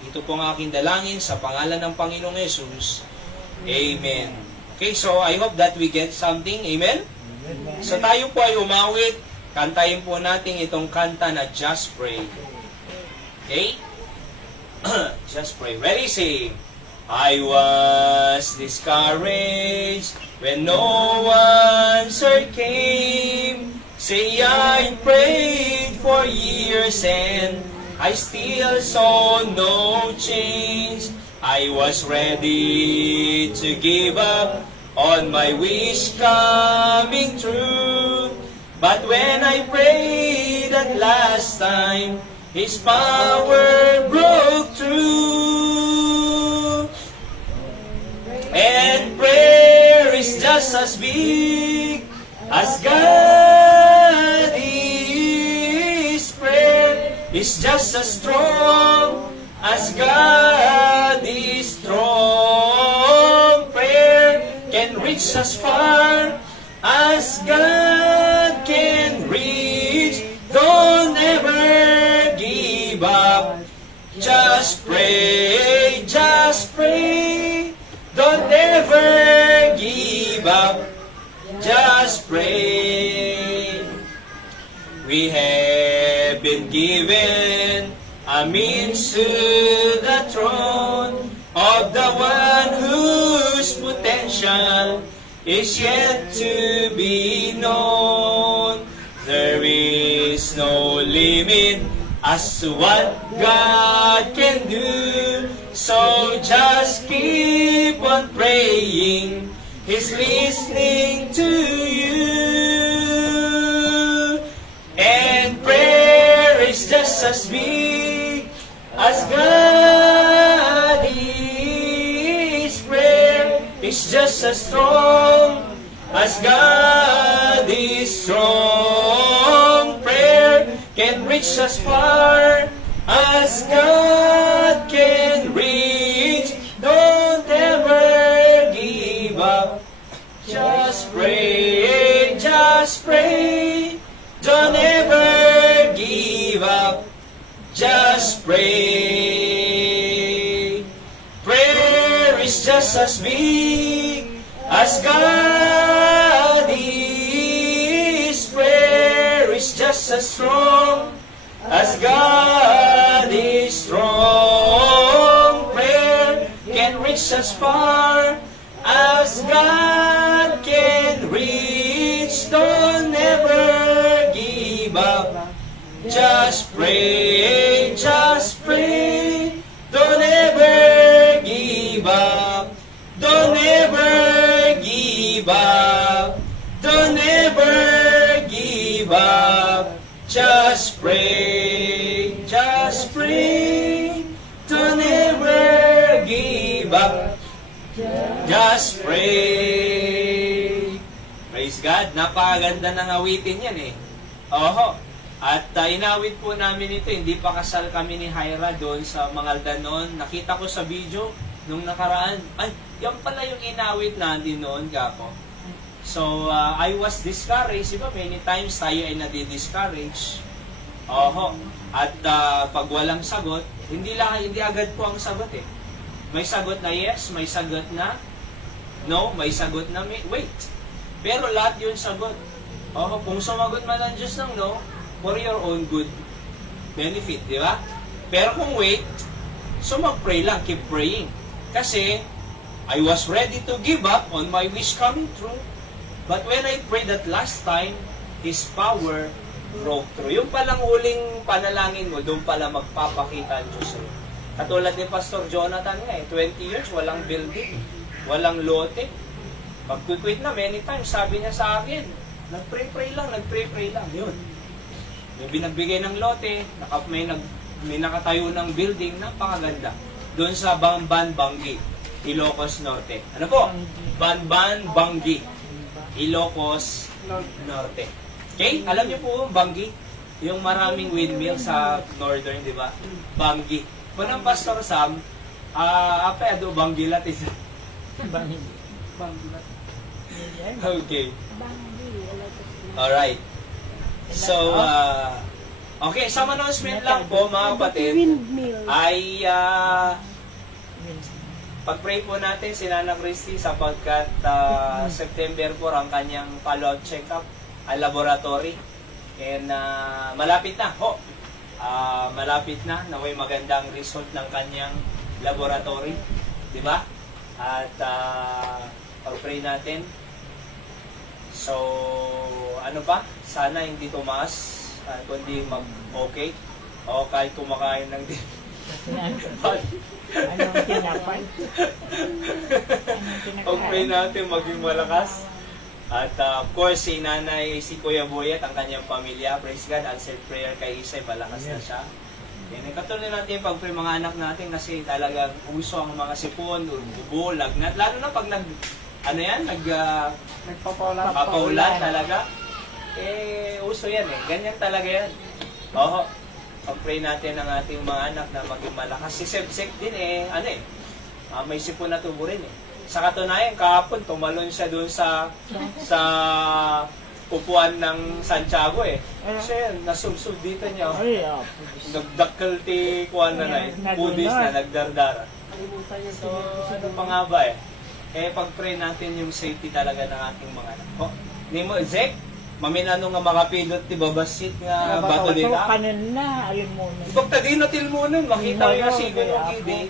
Ito po ang aking dalangin sa pangalan ng Panginoong Jesus. Amen. Okay, so I hope that we get something. Amen? So tayo po ay umawit. Kantayin po natin itong kanta na Just Pray. Okay? Just pray. Ready, sing. I was discouraged when no answer came. Say I prayed for years and I still saw no change. I was ready to give up on my wish coming true. But when I prayed that last time, His power broke through. And prayer is just as big as God is. Prayer is just as strong as God is strong. Prayer can reach as far as God can reach. Don't ever give up. Just pray, just pray. Don't ever give up. Just pray. We have been given a means to the throne of the one whose potential is yet to be known. There is no limit as to what God can do. So just keep on praying. He's listening to you. And prayer is just as big as God is. Prayer is just as strong as God is strong. Prayer can reach as far as God can reach. Don't ever give up. Just pray, just pray. Don't ever give up. Just pray. Prayer is just as big as God is. Prayer is just as strong as God is strong. Prayer can reach as far as God can reach. Don't ever give up. Just pray, just pray. Don't ever give up. Don't ever give up. Don't ever give up. Just pray, just pray. Don't ever give up. Just pray. Praise God. Napakaganda ng awitin yan eh. Oho. At inawit po namin ito. Hindi pa kasal kami ni Hyra doon sa Mangaldan noon. Nakita ko sa video nung nakaraan. Ay, yan pala yung inawit natin noon, Gapo. So, I was discouraged. Diba, many times tayo ay nadi-discourage. Oho. At pag walang sagot, hindi agad po ang sagot eh. May sagot na yes, may sagot na no, may sagot na wait. Pero lahat yun sagot. Kung sumagot man ang Diyos ng no, for your own good benefit, di ba? Pero kung wait, so mag-pray lang, keep praying. Kasi, I was ready to give up on my wish coming true. But when I prayed that last time, His power broke through. Yung palang huling panalangin mo, doon pala magpapakita ang Diyos sa'yo. Katulad ni Pastor Jonathan nga 20 years, walang building, walang lote. Pag-quit na, many times, sabi niya sa akin, nagpray-pray lang, yun. May binagbigay ng lote, may nakatayo ng building, napakaganda. Doon sa Bamban, Banggi. Ilocos Norte. Ano po? Banban, Bangi. Ilocos Norte. Okay? Alam niyo po, Bangi? Yung maraming windmill sa northern, di ba? Bangi. Punang Pastor Sam, apa do Bangi latin? Bangi. Okay. Alright. So, okay, some announcement lang po mga kapatid ay pag-pray po natin si Nana Christy sapagkat September 4 ang kanyang follow-up check-up ang laboratory. And malapit na ho. Malapit na naway magandang result ng kanyang laboratory. Di ba? At pag-pray natin. So, ano pa? Sana hindi tumaas, kundi mag-okay. O kahit kumakain ng di. Anong tinapay? Pag-pray natin maging malakas. At of course, si Nanay, si Kuya Boyet, ang kanyang pamilya, praise God, answered prayer kay Isay, malakas na siya. Yan, katuloy natin yung pag-pray mga anak natin kasi talagang uso ang mga sipon, ubo, lagnat, lalo na pag nagpapaulan talaga. Uso yan eh. Ganyan talaga yan. Oo. Pag-pray natin ang ating mga anak na maging malakas. Si Sebsek din may sipon na tubo rin eh. Sa katunayan, kahapon, tumalon siya doon sa upuan ng Santiago eh. Kasi nasubsub dito niya. Nagdakkel ti kuwan na pudis na, nagdardara. So, ano pa nga ba eh? Pag-pray natin yung safety talaga ng ating mga anak. Nimo, Zek, maminano nga makapilot ti babasit nga bato Ito, nila. kanan na, ayun muna. Ibang tadino til mo nun, makita mo yung sigo ng kidi.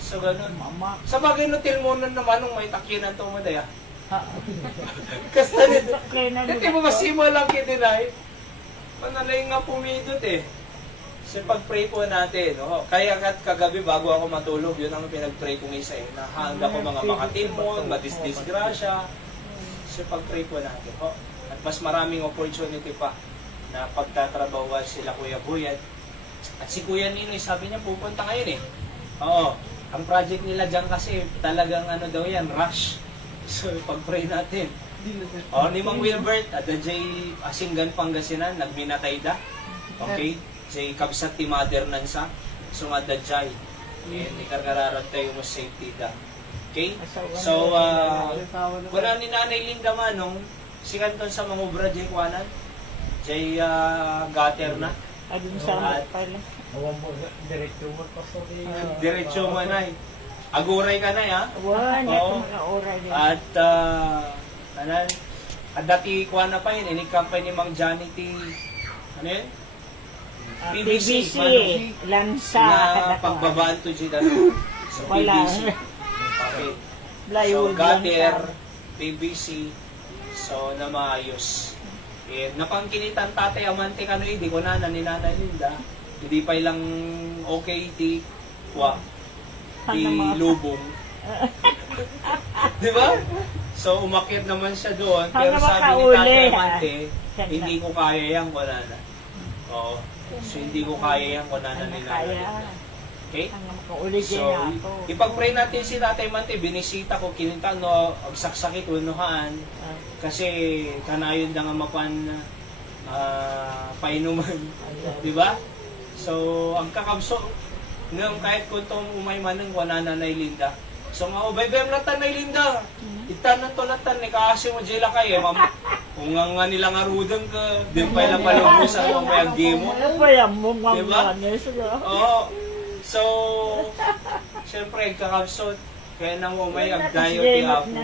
So, ganun. Mama. Sa bagay no til mo nun naman nung may takyinan to mo daya. Ha? Kasi nito, Kaya na hindi mo masima lang kidinay. Manalay nga pumidot eh. So, pag-pray po natin. Kaya kagabi bago ako matulog, yun ang pinag-pray kong isa eh. Nahanda ko mga makatimon, madisgrasya. So, pag-pray po natin. At mas maraming opportunity pa na pagtatrabawan sila Kuya Buyat. At si Kuya Ninoy, sabi niya pupunta ngayon eh. Oo. Ang project nila dyan kasi talagang daw yan, rush. So, pag-pray natin. Ni Mang Wilbert, at the J. Asinggan Pangasinan, nagminatay da. Okay? J. Kabsat ti Mother Nansa. So, nga da Jai. Ikargararan tayo mo safety da. Okay? So, wala ni Nanay Linda Manong, si Kanton sa mga obra J. Kwanan. J. Gater na. Adun sa pala. Diretso mo na eh. Aguray ka na ha? Wala, Oo. na oras din. At, at dati kuha na pa yun, inikampay ni Mang Johnny T. Ano yun? PVC, lansa. Na pagbabaan to dyan. So, Wala. PVC. Okay. So, Plywood gutter, lansa. PVC. So, na maayos. Napangkinitan tatay amante kano di ko na ni Nanay Linda. Hindi pa ilang okay ti lubong. Di ba? So, umakyat naman siya doon. Pero sabi ni Tatay Amante, hindi ko kaya yan, wala na. Oo. So, hindi ko kaya yan, wala na ni Nanay Linda. Okay? So, ipag-pray natin si Tatay Amante, binisita ko, kininta, agsaksakit, unuhaan. Kasi, kanayon na nga mapan painuman. Di ba? So, ang kakabso, ngayon kahit kung itong umay manang wala na Nanay Linda. So, ubay-bayam na Nanay Linda. Itanan to natan, ni kaasi mo jela kayo. Kung nga nila nga rudang ka, di pa ilang palubusan mo may agi mo. Diba? Oo. So, syempre, kakabso, kaya nang umay agdayo ti Apo.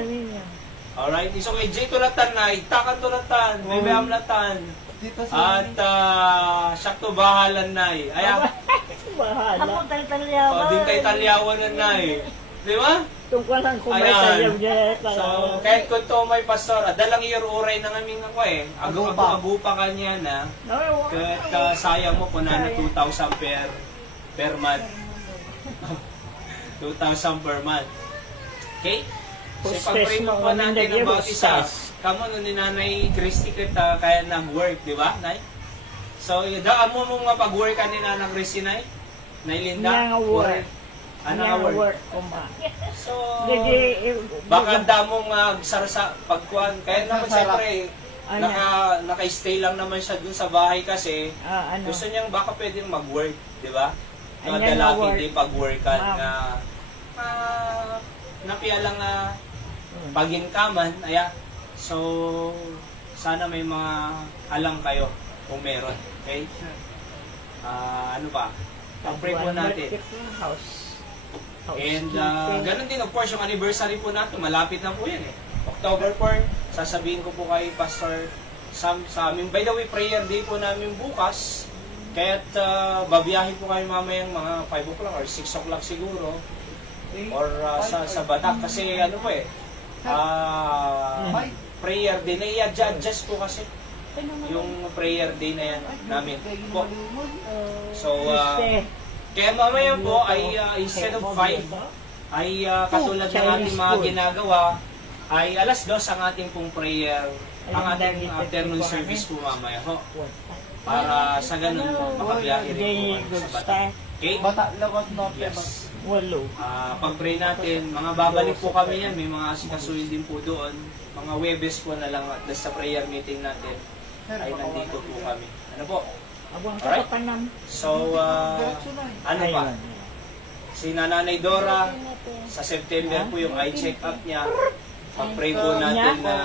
Alright, so kay Jay tulatan na, itakan tulatan, baybayam natan. At sakto bahalan na eh. Bahala. Din tayo talyawan na na eh. Di ba? Tungkol lang kung may tayo dyan. So, kahit kung to may pastor, dalang uray na kaming ako eh. Agupa kanya na. Kahit sayang mo kung na 2,000 per month. 2,000 per month. Okay? So, pag-pray mo po natin ang bawat isa. Kamo no ni Nanay Christy kita kaya nag-work, di ba, Nay? So, daan mo nga pag-work ka ni Nanay Christy, Nay? Nay Linda? Ano Yan, award? work ko ma. So, Hindi, baka damong sarsa pagkuhan. Kaya naman Sarap. siyempre, Ano? naka-stay lang naman siya dun sa bahay kasi ano? gusto niyang baka pwedeng mag-work, di ba? Ayan No, na dalaki work. di pag-workan Ma'am. nga napiya lang pag-inkaman. So, sana may mga alam kayo kung meron. Okay? Ano pa? Pag-pray po natin. House. And ganun din of course yung anniversary po natin, malapit na po yan eh. October 4, sasabihin ko po kay Pastor Sam sa amin. By the way, prayer day po namin bukas. Kaya't babiyahin po kayo mamayang mga 5 o'clock or 6 o'clock siguro. Or sa Batak. Kasi ano po prayer day na i-adjust po kasi yung prayer day na yan namin po. So, kaya mamaya po ay instead of 5 ay katulad ng ating mga ginagawa ay alas 2 ang ating pong prayer, ang ating afternoon service po mamaya ho. Para sa ganun makabiyahe rin po sa Batak. Okay? Bata, Lagos Norte. Yes. Walo. Pag-pray natin, mga babalik po kami yan, may mga asikasuhin din po doon. Mga Webes po na lang at sa prayer meeting natin ay nandito po kami. Ano po? Abang Alright. kapapanam. So, ano pa? Si Nanay Dora, sa September po yung eye check-up niya. Pag-pray po natin na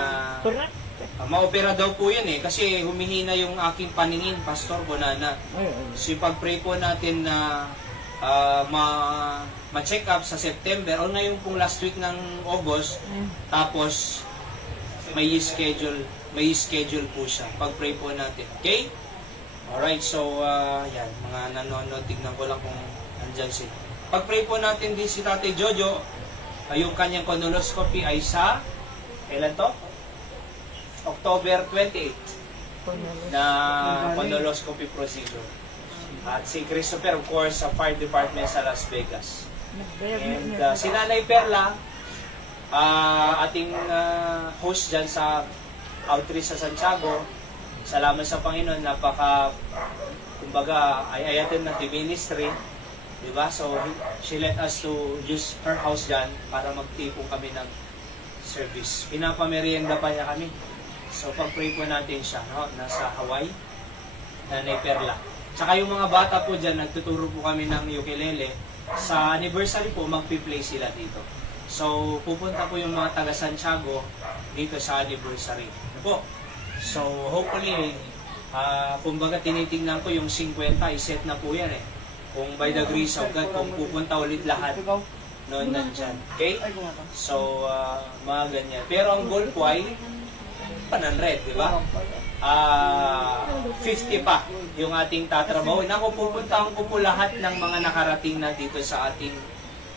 ma-opera daw po yun eh. Kasi humihina yung aking paningin, Pastor Bonana. So, pag-pray po natin na ma-check up sa September o ngayon pong last week ng August, tapos may schedule po siya. Pag-pray po natin. Okay? Alright, so yan, mga nanonood, tignan ko lang kung andyan sila. Pag-pray po natin din si Tatay Jojo, yung kanyang colonoscopy ay sa, kailan to? October 28 na colonoscopy procedure. At si Christopher, of course, sa fire department sa Las Vegas. And si Nanay Perla, ating host dyan sa outreach sa Santiago. Salamat sa Panginoon, kumbaga, ay ayatin na ministry. Diba? So, she let us to use her house dyan para magtipong kami ng service. Pinapamerienda pa niya kami. So, pag-pray po natin siya, no? Nasa Hawaii, Nanay Perla. Tsaka yung mga bata po dyan, nagtuturo po kami ng ukulele. Sa anniversary po, magpi-play sila dito. So, pupunta po yung mga taga Santiago dito sa anniversary. Ano po? So, hopefully, kumbaga tinitingnan ko yung 50, iset na po yan eh. Kung by the grace of God, kung pupunta ulit lahat noon nandyan. Okay? So, mga ganyan. Pero ang goal po ay 100, di ba? 50 pa yung ating tatrabaho. Naku, pupuntahan ko po lahat ng mga nakarating na dito sa ating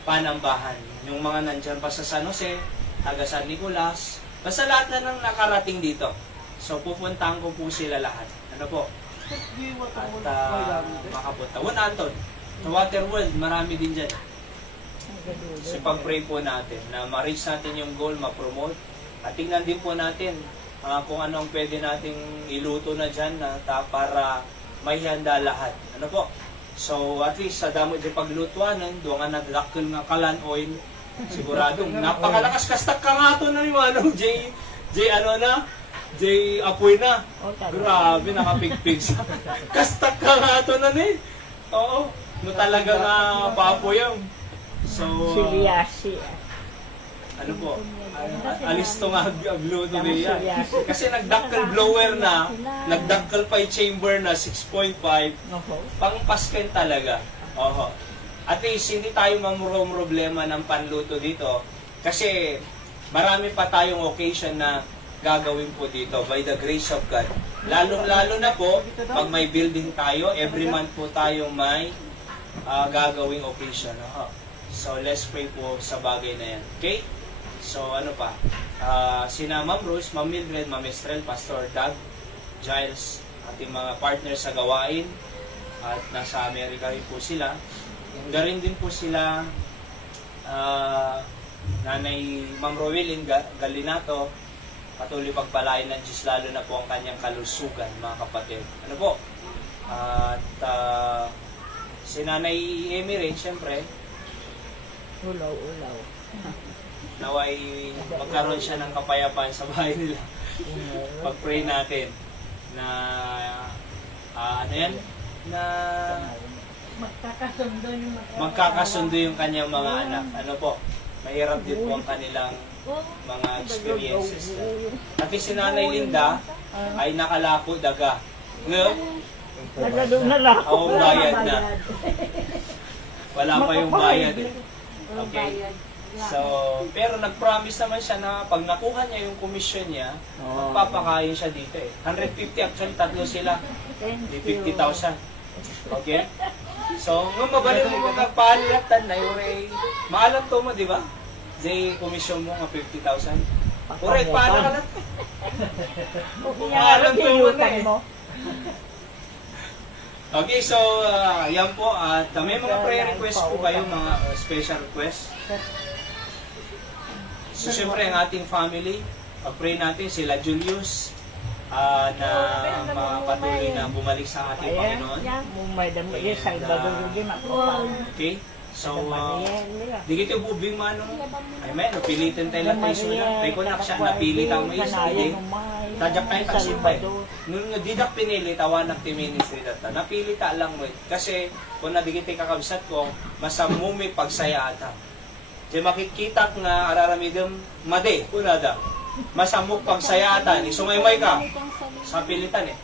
panambahan. Yung mga nandyan pa sa San Jose, taga San Nicolas, basta lahat na nang nakarating dito. So, pupuntahan ko po sila lahat. Ano po? At makapunta. Anton, sa Waterworld, marami din dyan. So, pag-pray po natin na ma-reach natin yung goal, ma-promote. At tingnan din po natin kung ano ang pwede nating iluto na dyan para may handa lahat. Ano po? So, at least sa damo di paglutuanan, doon nga nagdakil nga kalan oil, siguradong napakalakas kastak ka nga ito na yung J apoy na. Grabe, nakapigpig sa kastak ka nga ito na ni. Oo, no talaga nga paapoy yan. So, Siliasi. ano po, alis to nga agluto niya. Kasi nagdakkel blower na, nagdakkel pa yung chamber na 6.5, pang pasken talaga. Oho. At least, hindi tayo problema ng panluto dito. Kasi, marami pa tayong occasion na gagawin po dito by the grace of God. Lalo na po, pag may building tayo, every month po tayo may gagawing occasion. So, let's pray po sa bagay na yan. Okay? So, ano pa? Sina Ma'am Rose, Ma'am Mildred, Ma'am Estrel, Pastor Doug, Giles, ating mga partners sa gawain. At nasa Amerika rin po sila. Garin din po sila Nanay Ma'am Rowelyn Galinato. Patuloy pagpalain ng Diyos, lalo na po ang kanyang kalusugan, mga kapatid. Ano po? At si Nanay Amy rin, syempre, Ulaw-ulaw. Naway magkaroon siya ng kapayapaan sa bahay nila. Pag-pray natin na ano yan? Na magkakasundo yung kanyang mga anak. Ano po? Mahirap din po ang kanilang mga experiences. Pati si Nanay Linda ay nakalako daga. Ngayon, Nagado na lang. ang bayad na. Wala pa yung bayad eh. Okay? So, pero nag-promise naman siya na pag nakuha niya yung commission niya, magpapakain siya dito eh. 150, actually tatlo sila. Di 50,000. Okay? So, nga mabalik mo kung nagpalatan na yung maalam to mo, di ba? Di commission mo nga 50,000. Uray, paano ka lang? Maalam to mo na eh. Okay, so yan po. At may mga prayer request po kayo, mga special request. So, siyempre, ang ating family, pag-pray natin sila Julius, na mapatuloy na bumalik sa ating Panginoon. May damo iya sa Salvador yung makapal. Okay? So, di kita bubing manong, ay may, napilitin tayo lang tayo suna. Tayo ko na siya, napilitan mo yung hindi. Tadyak tayo tagsipay. Nung didak pinili, tawanak ti ministry data. Napilita lang mo. Kasi, kung nadigiti kakabsat ko, masamumi pagsaya ata. Di makikita nga araramidem made, kunada. Masamok pagsayatan, isumaymay ka sa pilitan eh.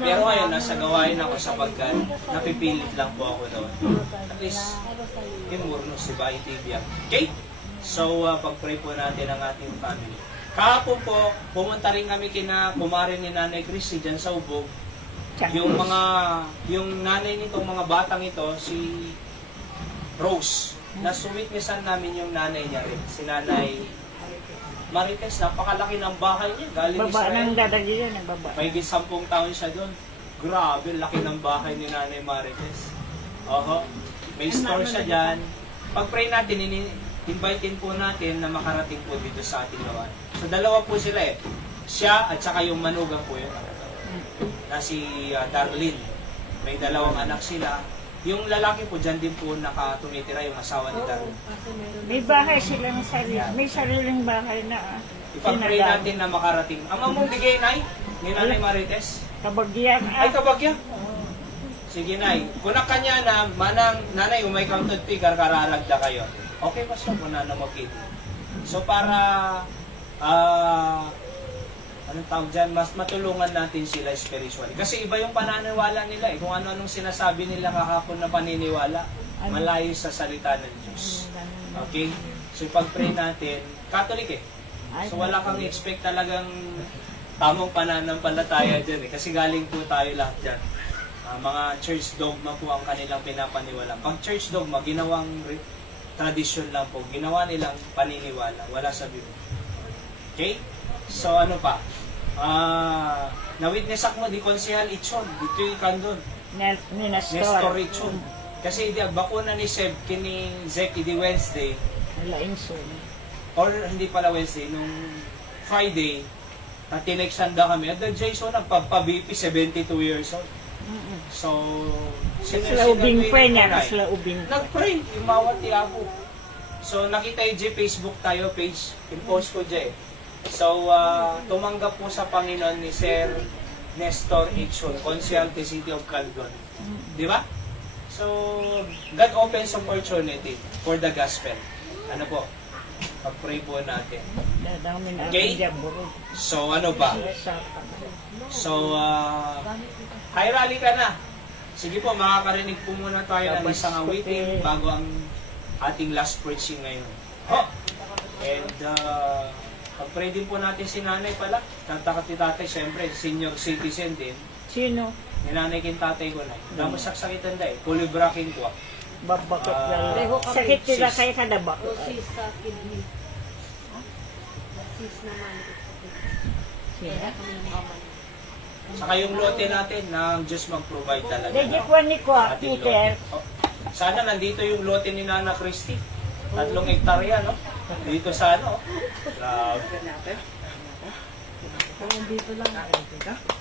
Pero ngayon, nasa gawain ako sapagkat napipilit lang po ako doon. At least, imurnos, diba, itibiyang. Okay? So, pag-pray po natin ang ating family. Kahapon po, pumunta rin kami kina kumare ni Nanay Christy dyan sa Ubog. Yung nanay nitong mga batang ito, si Rose. Nasuwitnessan namin yung nanay niya rin, si Nanay Marites. Napakalaki ng bahay niya, galing Baba Israel. nang dadagi yan, ang baba. May 10 taon siya doon. Grabe, laki ng bahay ni Nanay Marites. Oho. May store siya dyan. Pag-pray natin, invitein po natin na makarating po dito sa ating gawain. So, dalawa po sila eh. Siya at saka yung manugang po yun. Na si Darlene. May dalawang anak sila. Yung lalaki po, dyan din po nakatumitira yung asawa ni Darlene. May bahay sila ng sarili. May sariling bahay na Ipag-pray natin na makarating. Ang mong bigay, Nay, ni Nanay Marites. Kabagyan. Ay, kabagya. Sige, Nay. Kung kanya na, manang, Nanay, umay counted figure, kararagda kayo. Okay, basta po na magkita. So, para, anong tawag dyan, mas matulungan natin sila spiritually. Kasi iba yung pananiwala nila eh. Kung ano-anong sinasabi nila kahapon na paniniwala, malayo sa salita ng Diyos. Okay? So, pag-pray natin, Catholic eh. So, wala kang expect talagang tamang pananampalataya dyan eh. Kasi galing po tayo lahat dyan. Mga church dogma po ang kanilang pinapaniwala. Pag church dogma, ginawang tradisyon lang po. Ginawa nilang paniniwala. Wala sa Biblia. Okay? So, ano pa? Na-witness ako di Konsehal Ichon. Dito yung kandun. Nestor Ichon. Kasi di bakuna ni Seb, kini Zek, di Wednesday. Lainson. Or hindi pala Wednesday, nung Friday, natinexanda kami. At the Jason, nagpapa-BP, 72 years old. So, Sila ubing pray niya. Sila ubing pray. Nag-pray, imawat ako. So, nakita yung Facebook tayo page, in-post ko dyan. So, tumanggap po sa Panginoon ni Sir Nestor Ichon, Konsehal the City of Calgon. Di ba? So, God opens opportunity for the gospel. Ano po? Pag-pray po natin. Okay? So, ano ba? So, hi, rally ka na. Sige po, makakarinig po muna tayo ng isang awitin bago ang ating last preaching ngayon. Oh! And, pag-pray din po natin si nanay pala. Tatakat ni tatay, syempre, senior citizen din. Sino? Ninanay kin tatay ko na. Damo saksakitan da eh. Kulibrakin ko. Babakit lang. Sakit sila kayo kada bakit. Sis sa kidney. Sis naman. Kaya kami ng mama. Saka yung lote natin na ang Diyos mag-provide talaga. Dede ko ni ko, Peter. Sana nandito yung lote ni Nana Christy. 3 hektarya, no? Dito sa ano. Grabe natin. Dito lang.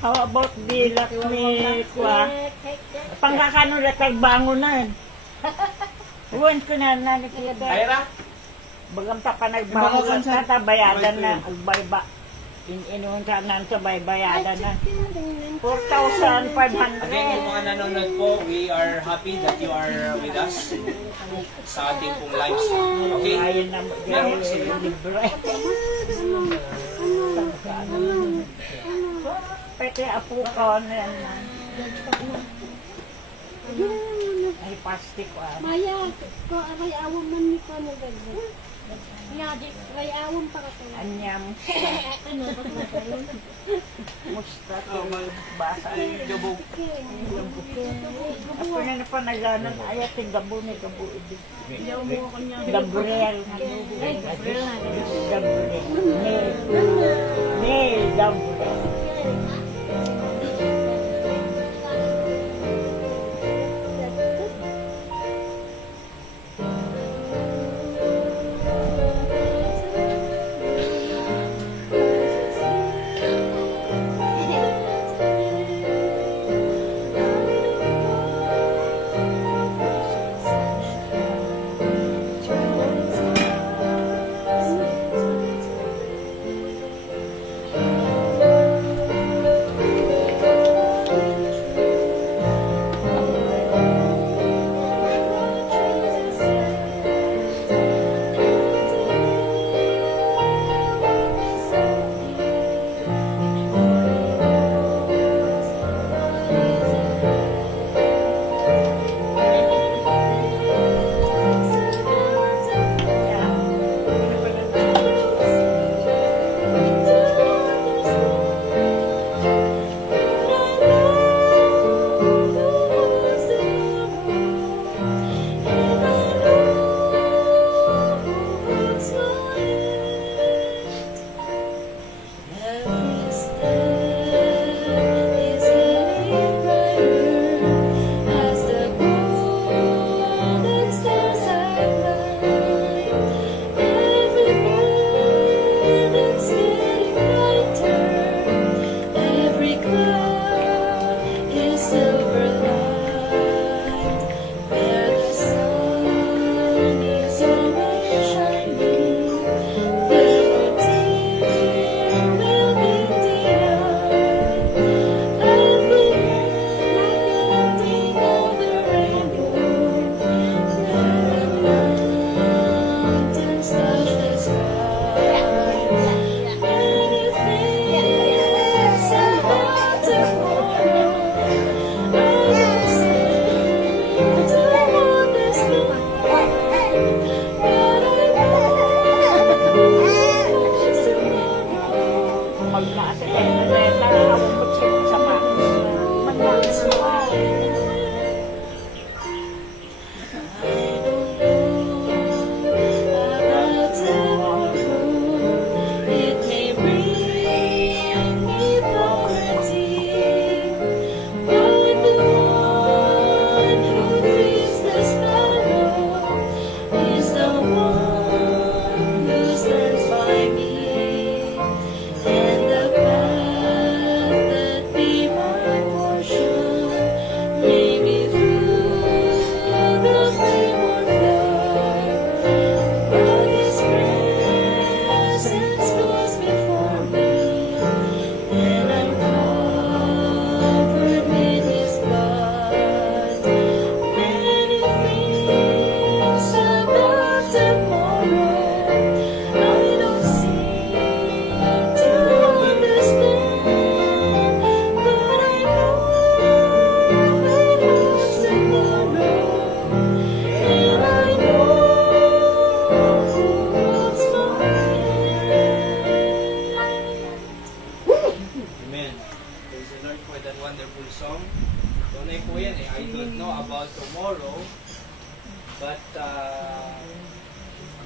How about the lakmi kwa? Pangkakano na tagbangunan. Huwag ko na nakikita. Ira? Bagam ta pa Yung mga nagbawas kansa. na bayadan Right, na. right. Ang bayba. Inuun ka na sa bayadan na. 4,500. Again, yung mga nanonood po, we are happy that you are with us sa ating pong live stream. Okay? Ayun na libre. Pwede apo ko na yan. Ay, plastic ah. Maya, ko aray awon man ni ko na gagawin. Nga di aray awon para ko. Anyam. Ano ba ko? Musta to basa. Gabog. Ako na napanaganan. Ayat yung gabo ni gabo. Yaw mo ko niya. Gabriel. Gabriel na. Gabriel. Neil Gabriel.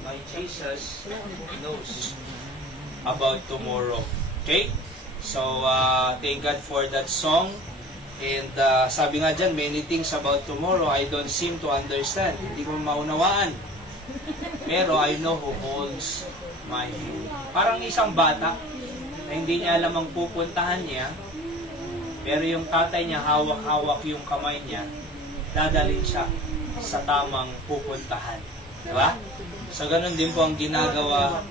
my Jesus knows about tomorrow. Okay? So, thank God for that song. And sabi nga dyan, many things about tomorrow I don't seem to understand. Hindi ko maunawaan. Pero I know who holds my hand. Parang isang bata na hindi niya alam ang pupuntahan niya. Pero yung tatay niya, hawak-hawak yung kamay niya, dadalhin siya sa tamang pupuntahan. Di ba? So, ganun din po ang ginagawa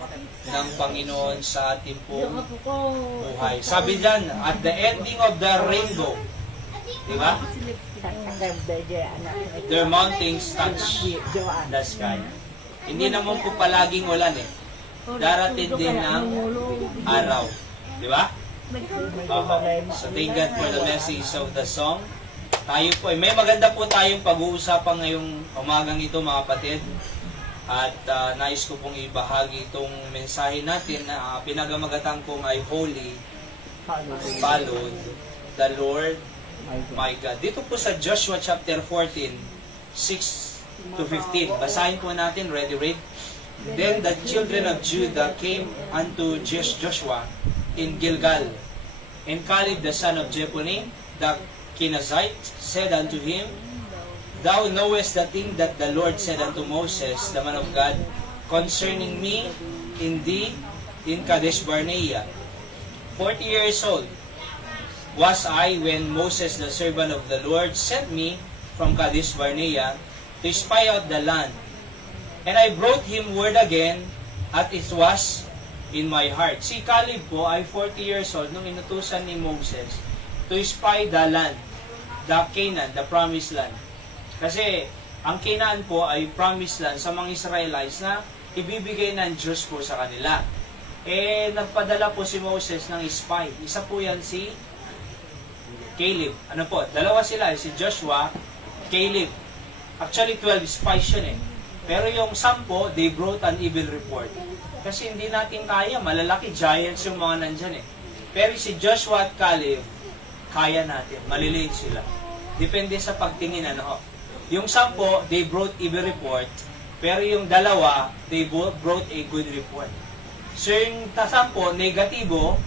ng Panginoon sa ating pong buhay. Sabi dyan, at the ending of the rainbow, di ba? Their mountains touch the sky. Hindi naman po palaging ulan eh. Darating din ng araw. Di ba? So thank God for the message of the song. Tayo po, may maganda po tayong pag-uusapan ngayong umagang ito mga kapatid. At nais ko pong ibahagi itong mensahe natin na pinagamagatang kong ay Holy Followed the Lord my God. Dito po sa Joshua chapter 14, 6 to 15. Basahin po natin, ready? Then the children of Judah came unto Joshua in Gilgal, and Caleb the son of Jephunneh, the Kenizzite, said unto him, Thou knowest the thing that the Lord said unto Moses, the man of God, concerning me in thee in Kadesh Barnea. 40 years old was I when Moses, the servant of the Lord, sent me from Kadesh Barnea to spy out the land. And I brought him word again, at it was in my heart. Si Caleb po ay 40 years old nung inutusan ni Moses to spy the land, the Canaan, the promised land. Kasi ang Canaan po ay promised land sa mga Israelites na ibibigay ng Diyos po sa kanila. Eh, nagpadala po si Moses ng spy. Isa po yan si Caleb. Ano po? Dalawa sila, si Joshua, Caleb. Actually, 12 spies yun eh. Pero yung 10, they brought an evil report. Kasi hindi natin kaya, malalaki giants yung mga nandyan eh. Pero si Joshua at Caleb, kaya natin, maliliit sila. Depende sa pagtingin, ano. Yung 10, they brought evil report. Pero yung 2, they brought a good report. So yung 10, negatibo.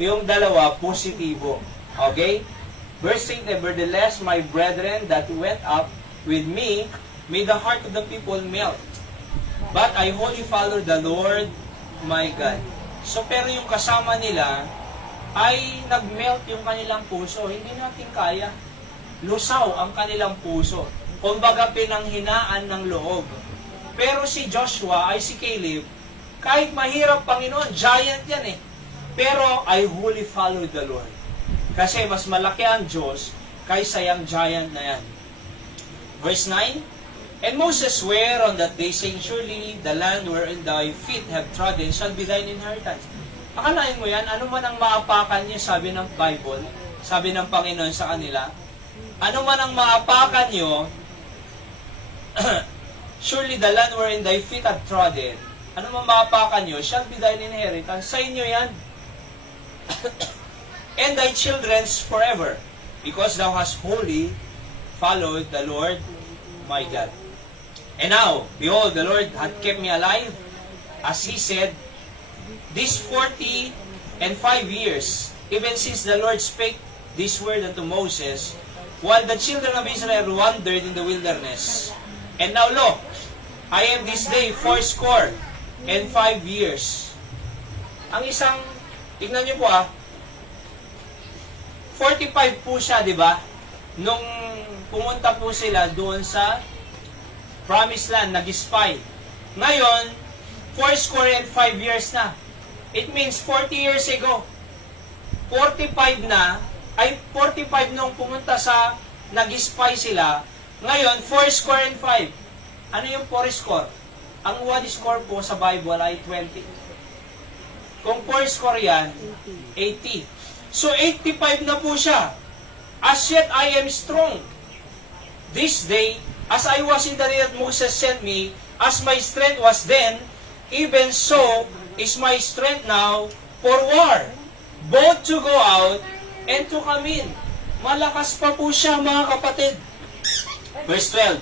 Yung 2, positibo. Okay? Verse 8, nevertheless, my brethren that went up with me, made the heart of the people melt. But I wholly followed the Lord my God. So pero yung kasama nila, ay nagmelt yung kanilang puso. Hindi natin kaya. Lusaw ang kanilang puso. Kumbaga pinanghinaan ng loob. Pero si Joshua ay si Caleb, kahit mahirap Panginoon, giant yan eh. Pero I wholly followed the Lord. Kasi mas malaki ang Diyos kaysa yung giant na yan. Verse 9, And Moses sware on that day, saying, Surely the land wherein thy feet have trodden shall be thine inheritance. Akalain mo yan, ano man ang maapakan niyo, sabi ng Bible, sabi ng Panginoon sa kanila, ano man ang maapakan niyo, surely the land wherein thy feet have trodden, ano man maapakan niyo, shall be thine inheritance. Sa inyo yan. And thy children's forever, because thou hast wholly followed the Lord my God. And now, behold, the Lord hath kept me alive, as he said, these 40 and 5 years, even since the Lord spake this word unto Moses, while the children of Israel wandered in the wilderness. And now, lo, I am this day 80 and 5 years. Ang isang, tignan niyo po 45 po siya, di ba? Nung pumunta po sila doon sa Promised Land, nag-spy. Ngayon, 80 and 5 years na. It means 40 years ago. 45 na, ay 45 nung pumunta sa nag-spy sila. Ngayon, 40 and 5. Ano yung 40? Ang word score po sa Bible ay 20. Kung 40 yan, 80. So, 85 na po siya. As yet, I am strong. This day, as I was in the day that Moses sent me, as my strength was then, even so is my strength now for war, both to go out and to come in. Malakas pa po siya, mga kapatid. Verse 12.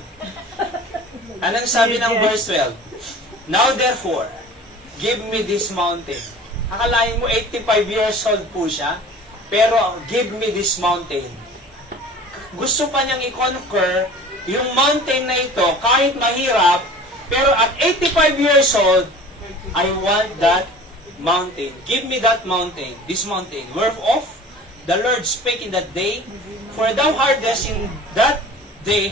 Anong sabi ng verse 12? Now therefore, give me this mountain. Akalain mo 85 years old po siya, pero give me this mountain. Gusto pa niyang i-conquer yung mountain na ito, kahit mahirap, pero at 85 years old, I want that mountain. Give me that mountain, this mountain. Whereof the Lord spake in that day, for thou hardest in that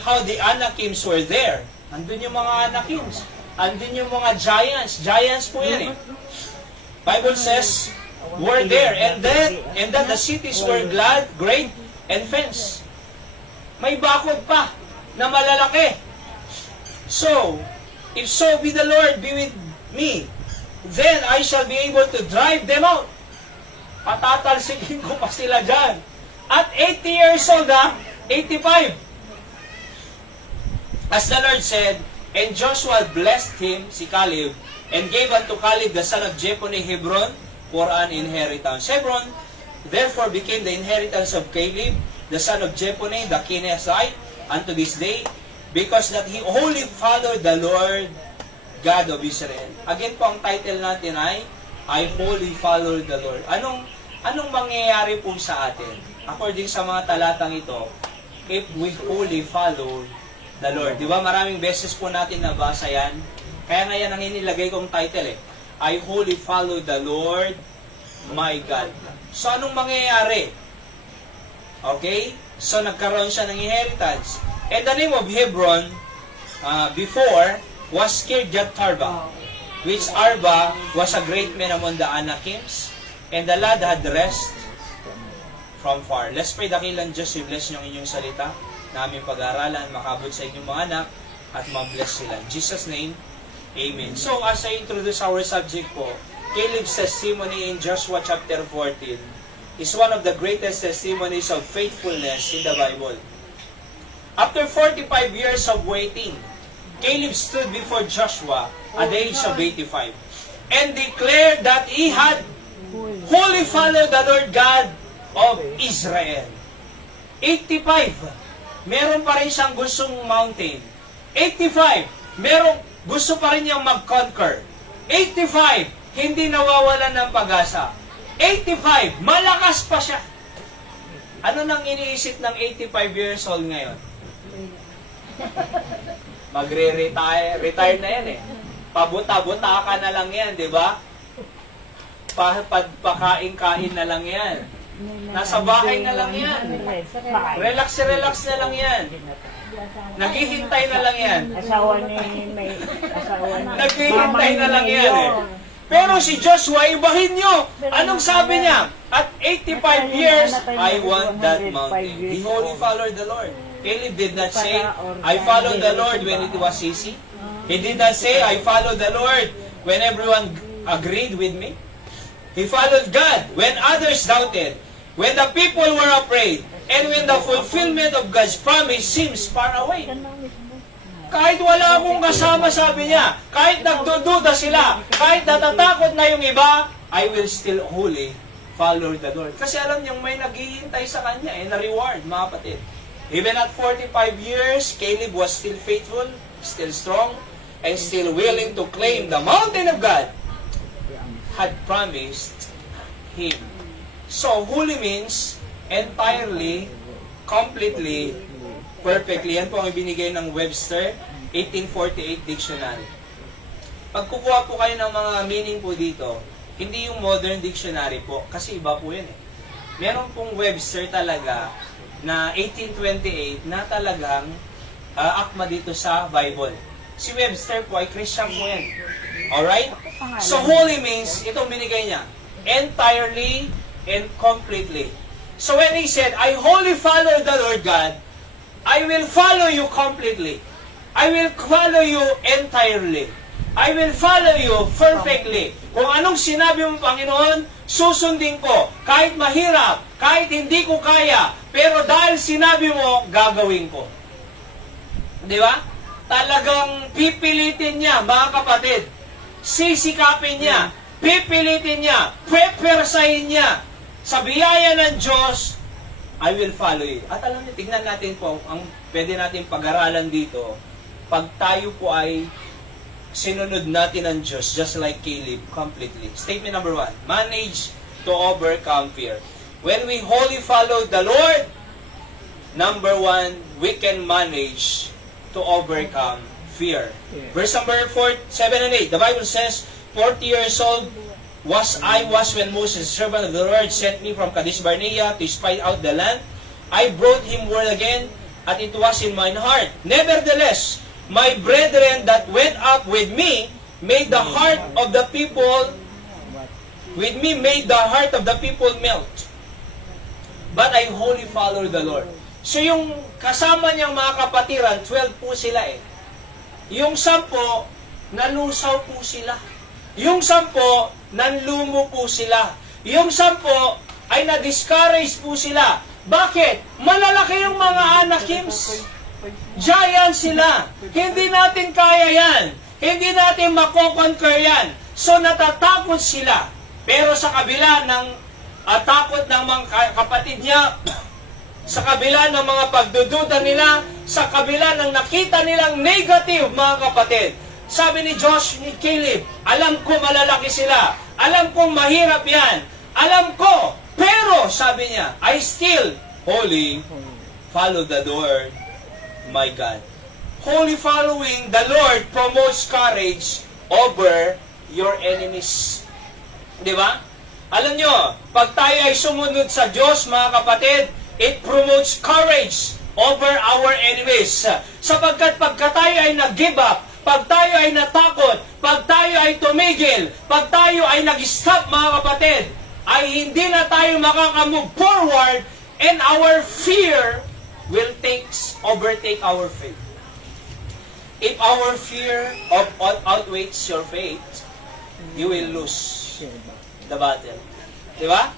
how the Anakims were there. Andun yung mga Anakims. Andun yung mga giants. Giants po yan eh. Bible says, were there. And then the cities were glad, great, and fenced. May bakod pa na malalaki. So, if so be the Lord be with me, then I shall be able to drive them out. Patatalsikin ko pa sila dyan. At 80 years old, 85. As the Lord said, and Joshua blessed him, si Caleb, and gave unto Caleb the son of Jephunneh Hebron for an inheritance. Hebron therefore became the inheritance of Caleb, the son of Jephunneh, the Kenizzite, unto this day, because that he wholly followed the Lord God of Israel. Again po, ang title natin ay, I wholly follow the Lord. Anong mangyayari po sa atin? According sa mga talatang ito, if we wholly follow the Lord. Di ba maraming beses po natin nabasa yan? Kaya nga yan ang inilagay kong title eh. I wholly follow the Lord, my God. So anong mangyayari? Okay? So nagkaroon siya ng inheritance. And the name of Hebron, before, was Kirjat Arba, which Arba was a great man among the Anakims, and the lad had rest from far. Let's pray, dakilang Diyos, i-bless niyo ang inyong salita, na aming pag-aaralan, makabot sa inyong mga anak, at ma-bless sila. In Jesus' name, Amen. So, as I introduce our subject po, Caleb's testimony in Joshua chapter 14 is one of the greatest testimonies of faithfulness in the Bible. After 45 years of waiting, Caleb stood before Joshua at the age of 85 and declared that he had wholly followed the Lord God of Israel. 85, meron pa rin siyang gustong mountain. 85, meron gusto pa rin niyang mag-conquer. 85, hindi nawawalan ng pag-asa. 85, malakas pa siya. Ano nang iniisip ng 85 years old ngayon? Retire na yan eh. Pabuta-buta ka na lang yan, di ba? Pakain-kain na lang yan. Nasa bahay na lang yan. Relax na lang yan. Naghihintay na lang yan. Asawa ni may asawa na. Naghihintay na lang yan eh. Pero si Joshua, ibahin nyo. Anong sabi niya? At 85 years, I want that mountain. He wholly followed the Lord. Caleb did not say, I followed the Lord when it was easy. He did not say, I followed the Lord when everyone agreed with me. He followed God when others doubted, when the people were afraid, and when the fulfillment of God's promise seems far away. Kahit wala akong kasama, sabi niya, kahit nagdududa sila, kahit natatakot na yung iba, I will still wholly follow the Lord. Kasi alam niyang may naghihintay sa kanya, na reward, mga kapatid. Even at 45 years, Caleb was still faithful, still strong, and still willing to claim the mountain of God had promised him. So, holy means entirely, completely, perfectly. Yan po ang ibinigay ng Webster 1848 Dictionary. Pag kukuha po kayo ng mga meaning po dito, hindi yung modern dictionary po, kasi iba po yan eh. Meron pong Webster talaga na 1828 na talagang akma dito sa Bible. Si Webster po ay Christian po yan. Alright? So, holy means, itong binigay niya, entirely and completely. So, when he said, I wholly follow the Lord God, I will follow you completely. I will follow you entirely. I will follow you perfectly. Kung anong sinabi mo, Panginoon, susundin ko. Kahit mahirap, kahit hindi ko kaya, pero dahil sinabi mo, gagawin ko. Di ba? Talagang pipilitin niya, mga kapatid. Sisikapin niya, pipilitin niya, pepersahin niya. Sa biyaya ng Diyos, I will follow you. At alam niyo, tignan natin po, ang pwede natin pag-aralan dito, pag tayo po ay sinunod natin ang Diyos, just like Caleb, completely. Statement number 1, manage to overcome fear. When we wholly follow the Lord, number 1, we can manage to overcome fear. Verse number 4, 7 and 8, the Bible says, 40 years old was when Moses, servant of the Lord, sent me from Kadesh Barnea to spy out the land. I brought him word again at it was in mine heart. Nevertheless, my brethren that went up with me made the heart of the people melt. But I wholly follow the Lord. So yung kasama niyang mga kapatiran, 12 po sila eh. Yung 10, nalusaw po sila. Yung 10, nanlumo po sila. Yung 10, ay na-discourage po sila. Bakit? Malalaki yung mga Anakims. Giant sila. Hindi natin kaya yan. Hindi natin makoconquer yan. So natatakot sila. Pero sa kabila ng takot ng mga kapatid niya, sa kabila ng mga pagdududa nila, sa kabila ng nakita nilang negative, mga kapatid, sabi ni Josh, ni Caleb, alam ko malalaki sila. Alam kong mahirap yan. Alam ko. Pero, sabi niya, I still wholly follow the Lord, my God. Wholly following the Lord promotes courage over your enemies. Di ba? Alam nyo, pag tayo ay sumunod sa Diyos, mga kapatid, it promotes courage over our enemies. Sapagkat pagka tayo ay nag-give up, pag tayo ay natakot, pag tayo ay tumigil, pag tayo ay nag-stop, mga kapatid, ay hindi na tayo makaka-move forward and our fear will overtake our faith. If our fear outweighs your faith, you will lose the battle. Di ba?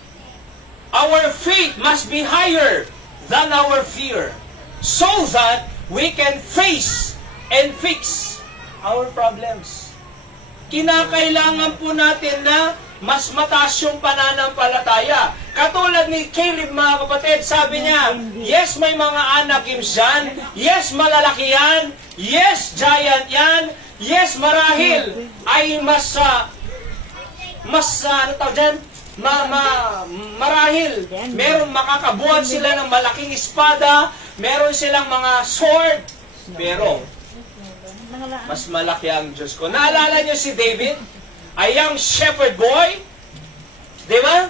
Our faith must be higher than our fear so that we can face and fix our problems. Kinakailangan po natin na mas mataas yung pananampalataya. Katulad ni Caleb, mga kapatid, sabi niya, yes, may mga Anakim dyan. Yes, malalaki yan. Yes, giant yan. Yes, marahil ay marahil meron makakabuhat sila ng malaking espada, meron silang mga sword, pero mas malaki ang Diyos ko. Naalala niyo si David? A young shepherd boy, di ba?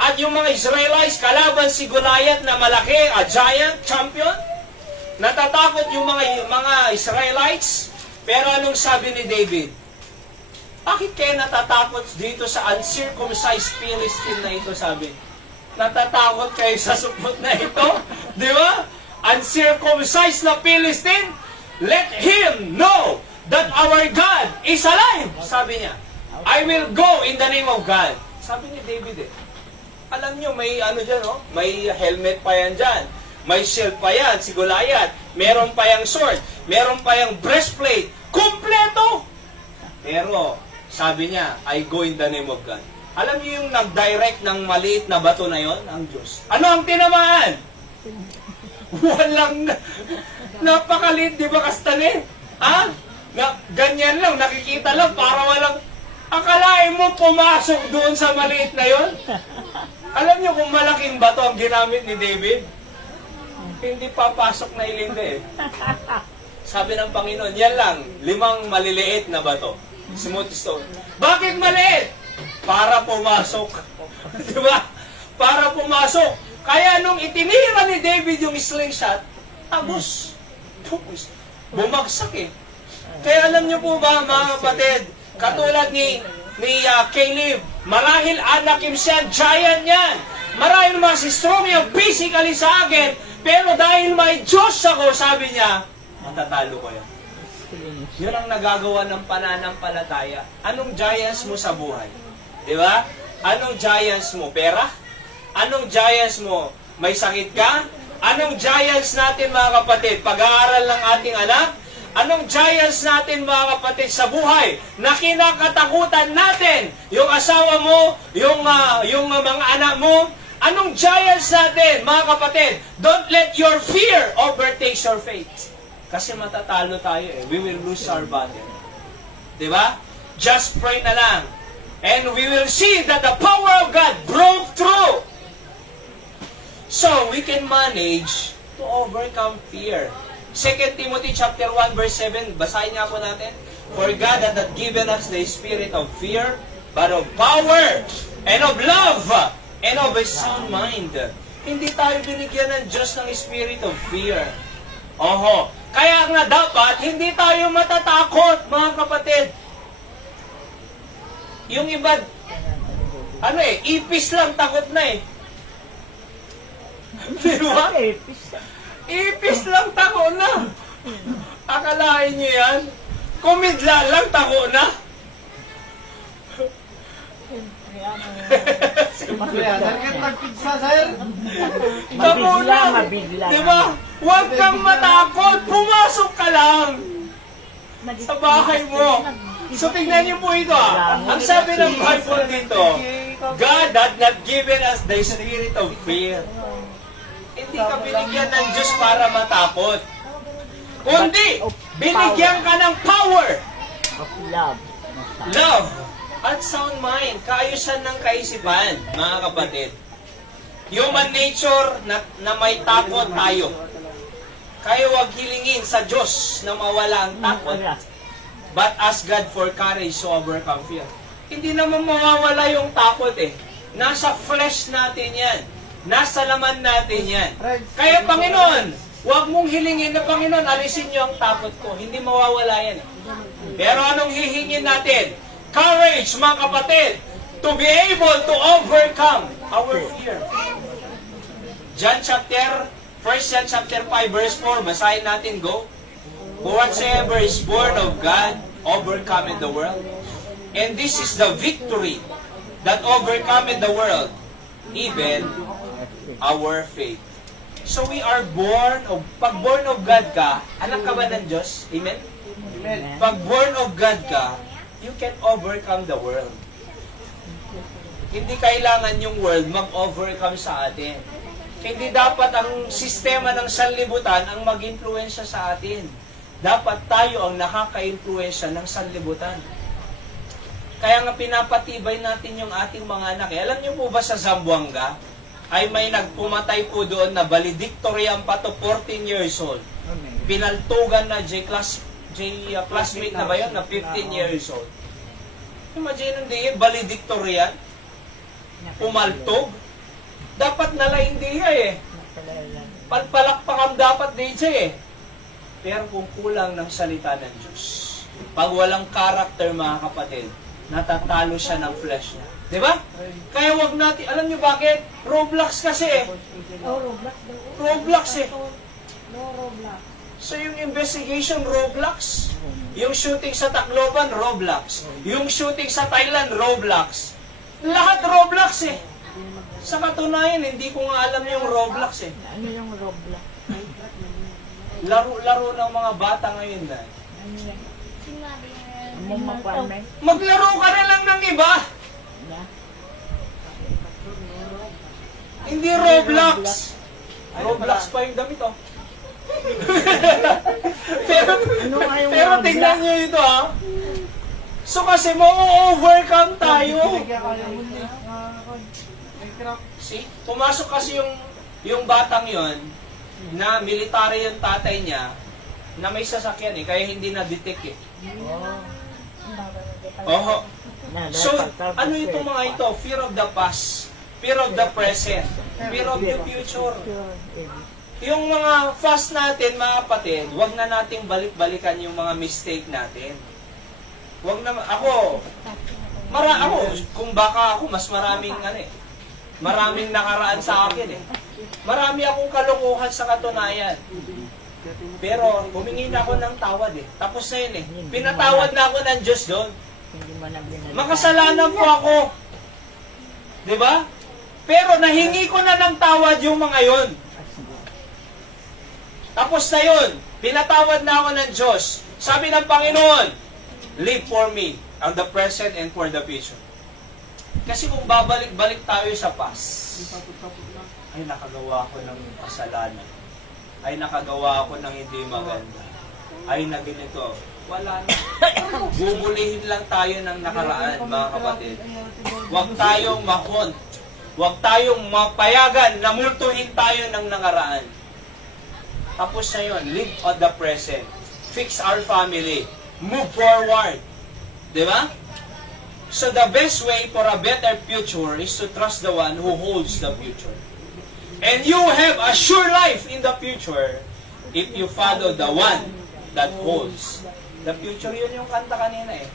At yung mga Israelites, kalaban si Goliath na malaki, a giant, champion. Natatakot yung mga Israelites. Pero anong sabi ni David? Bakit kayo natatakot dito sa uncircumcised Philistine na ito, sabi? Natatakot kayo sa supot na ito? Di ba? Uncircumcised na Philistine? Let him know that our God is alive, sabi niya. I will go in the name of God. Sabi ni David eh. Alam niyo, may dyan, oh? May helmet pa yan dyan. May shield pa yan, si Goliath. Meron pa yung sword. Meron pa yung breastplate. Kompleto! Pero, sabi niya, I go in the name of God. Alam niyo yung nag-direct ng maliit na bato na yon, ang Diyos. Ano ang tinamaan? Walang, napakaliit, di ba kastanin? Ha? Ganyan lang, nakikita lang, para walang, akalain mo pumasok doon sa maliit na yon? Alam niyo kung malaking bato ang ginamit ni David? Hindi papasok na ilinda eh. Sabi ng Panginoon, yan lang, 5 maliliit na bato. Smooth stone. Bakit maliit? Para pumasok. Di ba? Para pumasok. Kaya nung itinira ni David yung slingshot, agos. Bumagsak eh. Kaya alam niyo po ba, mga kapatid, katulad ni Caleb, marahil Anakim siya, giant yan. Marahil mas strong yan physically sa akin, pero dahil may Diyos ako, sabi niya, matatalo ko yan. Yun ang nagagawa ng pananampalataya. Anong giants mo sa buhay? Di ba? Anong giants mo? Pera? Anong giants mo? May sakit ka? Anong giants natin, mga kapatid? Pag-aaral ng ating anak? Anong giants natin, mga kapatid, sa buhay na kinakatakutan natin? Yung asawa mo, yung mga anak mo, anong giants natin, mga kapatid? Don't let your fear overtake your faith. Kasi matatalo tayo eh. We will lose our battle. Diba? Just pray na lang. And we will see that the power of God broke through. So, we can manage to overcome fear. 2 Timothy chapter 1 verse 7, basahin nga po natin. For God hath not given us the spirit of fear, but of power, and of love, and of a sound mind. Hindi tayo binigyan ng Diyos ng spirit of fear. Oho. Kaya nga dapat, hindi tayo matatakot, mga kapatid. Yung iba, ipis lang, takot na eh. Di ba? Ipis lang, tako na. Akalain niyo yan? Kumidla lang, tako na. Kaya, nagkitag-pizza, sir. Tako na. Di ba? Huwag kang matakot. Pumasok ka lang sa bahay mo. So, tingnan niyo po ito Ang sabi ng Bible dito, God had not given us the spirit of fear. Hindi ka binigyan ng Diyos para matakot. Kundi, binigyan ka ng power, love, at sound mind. Kaayusan ng kaisipan, mga kapatid. Human nature na may takot tayo. Kaya huwag hilingin sa Diyos na mawala ang takot. But ask God for courage to overcome fear. Hindi naman mawawala yung takot eh. Nasa flesh natin yan. Nasa laman natin yan. Kaya Panginoon, huwag mong hilingin na Panginoon, alisin niyo ang takot ko. Hindi mawawala yan. Pero anong hihingin natin? Courage, mga kapatid, to be able to overcome our fear. John 1 John chapter 5 verse 4, basahin natin, go. For whatsoever is born of God, overcometh the world. And this is the victory that overcometh the world, even our faith. So we are pag born of God ka, anak ka ba ng Diyos? Amen? Pag born of God ka, you can overcome the world. Hindi kailangan yung world mag-overcome sa atin. Hindi dapat ang sistema ng sanlibutan ang mag-influensya sa atin. Dapat tayo ang nakaka-influensya ng sanlibutan. Kaya nga pinapatibay natin yung ating mga anak. Alam niyo po ba sa Zamboanga, ay may nagpumatay po doon na valedictorian pa to 14 years old. Pinaltugan na classmate na ba yun, na 15 years old. Imagine hindi, valedictorian, pumaltog. Dapat nalaing diya eh. Palpalakpakan dapat DJ eh. Pero kung kulang ng salita ng Diyos, pag walang character, mga kapatid, natatalo siya ng flesh niya. Di ba? Kaya wag natin, alam niyo bakit? Roblox kasi eh. Roblox eh. So yung investigation, Roblox. Yung shooting sa Tacloban, Roblox. Yung shooting sa Thailand, Roblox. Lahat Roblox eh. Sa katunayan, hindi ko nga alam yung Roblox eh. Ano yung Roblox? Laro-laro ng mga bata ngayon na. Maglaro ka na lang ng iba. Hindi Roblox. Roblox pa yung damit oh. pero tingnan nyo ito ha. So kasi mo-overcome tayo. See? Pumasok kasi yung batang yon na military yung tatay niya na may sasakyan eh, kaya hindi na-detect eh. Oho. So, ano itong mga ito? Fear of the past, fear of the present, fear of the future. Yung mga fast natin, mga kapatid, wag na nating balik-balikan yung mga mistake natin. Wag na, ako, kung baka ako, mas maraming maraming nakaraan sa akin eh. Marami akong kalokohan sa katunayan. Pero humingi na ako ng tawad eh. Tapos na yun eh. Pinatawad na ako ng Diyos doon. Makasalanan po ako. Diba? Pero nahingi ko na ng tawad yung mga yon. Tapos na yun. Pinatawad na ako ng Diyos. Sabi ng Panginoon, live for me, on the present and for the future. Kasi kung babalik-balik tayo sa past, ay nakagawa ko ng kasalanan, ay nakagawa ko ng hindi maganda, ay naginito, wala na. Bubulihin lang tayo ng nakaraan, mga kapatid. Huwag tayong mahon. Huwag tayong mapayagan na multuhin tayo ng nakaraan. Tapos na yun, live on the present. Fix our family. Move forward. Diba? So the best way for a better future is to trust the one who holds the future. And you have a sure life in the future if you follow the one that holds the future. Yun yung kanta kanina eh.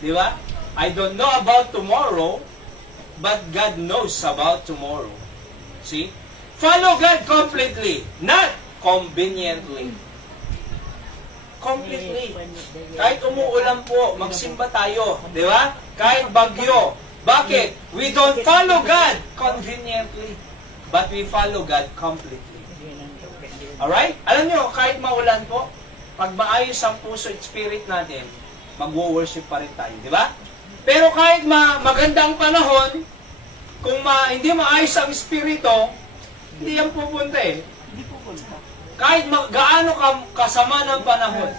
Di ba? I don't know about tomorrow, but God knows about tomorrow. See? Follow God completely, not conveniently. Completely. Kahit umuulan po, magsimba tayo. Di ba? Kahit bagyo. Bakit? We don't follow God conveniently, but we follow God completely. Alright? Alam nyo, kahit maulan po, pag maayos ang puso at spirit natin, mag-worship pa rin tayo. Di ba? Pero kahit maganda ang panahon, kung hindi maayos ang espiritu, hindi yan pupunta eh. Kahit gaano kasama ng panahon,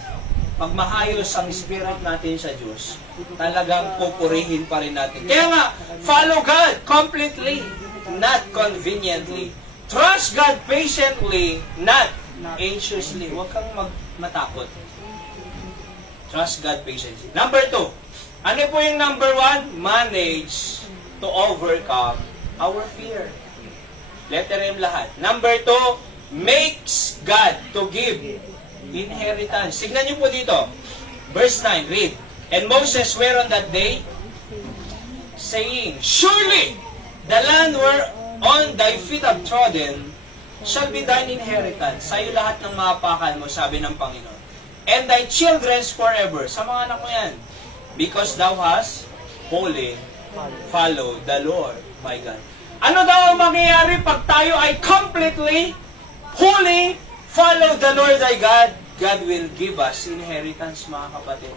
pag maayos ang spirit natin sa Diyos, talagang pupurihin pa rin natin. Kaya nga, follow God completely, not conveniently. Trust God patiently, not anxiously. Huwag kang matakot. Trust God patiently. Number 2. Ano po yung number 1? Manage to overcome our fear. Letter M lahat. Number 2, makes God to give inheritance. Tignan niyo po dito. Verse 9, read. And Moses were on that day, saying, surely the land whereon thy feet have trodden shall be thine inheritance. Sa'yo lahat ng mapakan mo, sabi ng Panginoon. And thy children's forever. Sa mga anak mo yan. Because thou hast wholly followed the Lord my God. Ano daw ang mangyayari pag tayo ay completely wholly follow the Lord thy God? God will give us inheritance, mga kapatid.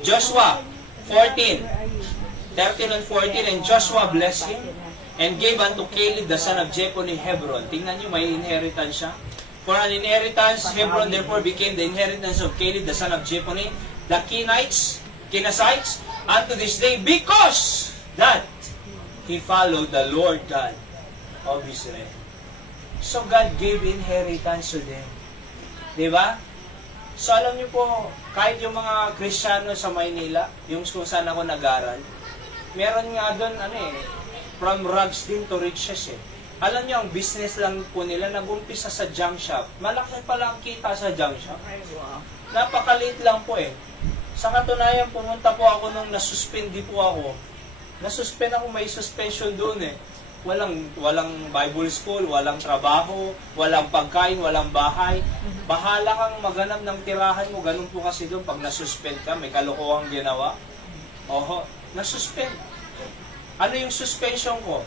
Joshua 14, 13 and 14, and Joshua blessed him and gave unto Caleb the son of Jephunneh Hebron. Tingnan nyo, may inheritance siya. For an inheritance, Hebron therefore became the inheritance of Caleb the son of Jephunneh, the Kenizzites, unto this day, because that he followed the Lord God of Israel. So God gave inheritance to them. Diba? So alam niyo po, kahit yung mga Kristiyano sa Maynila, yung kung saan ako nag-aral, meron nga doon, from rags din to riches eh. Alam niyo, ang business lang po nila, nag-umpisa sa junk shop. Malaki pala ang kita sa junk shop. Napakaliit lang po eh. Sa katunayan, pumunta po ako nung nasuspindi po ako. Nasuspend ako, may suspension doon eh. Walang Bible school, walang trabaho, walang pagkain, walang bahay. Bahala kang maghanap ng tirahan mo. Ganun po kasi doon, pag nasuspend ka, may kalokohang ginawa. Oho, nasuspend. Ano yung suspension ko?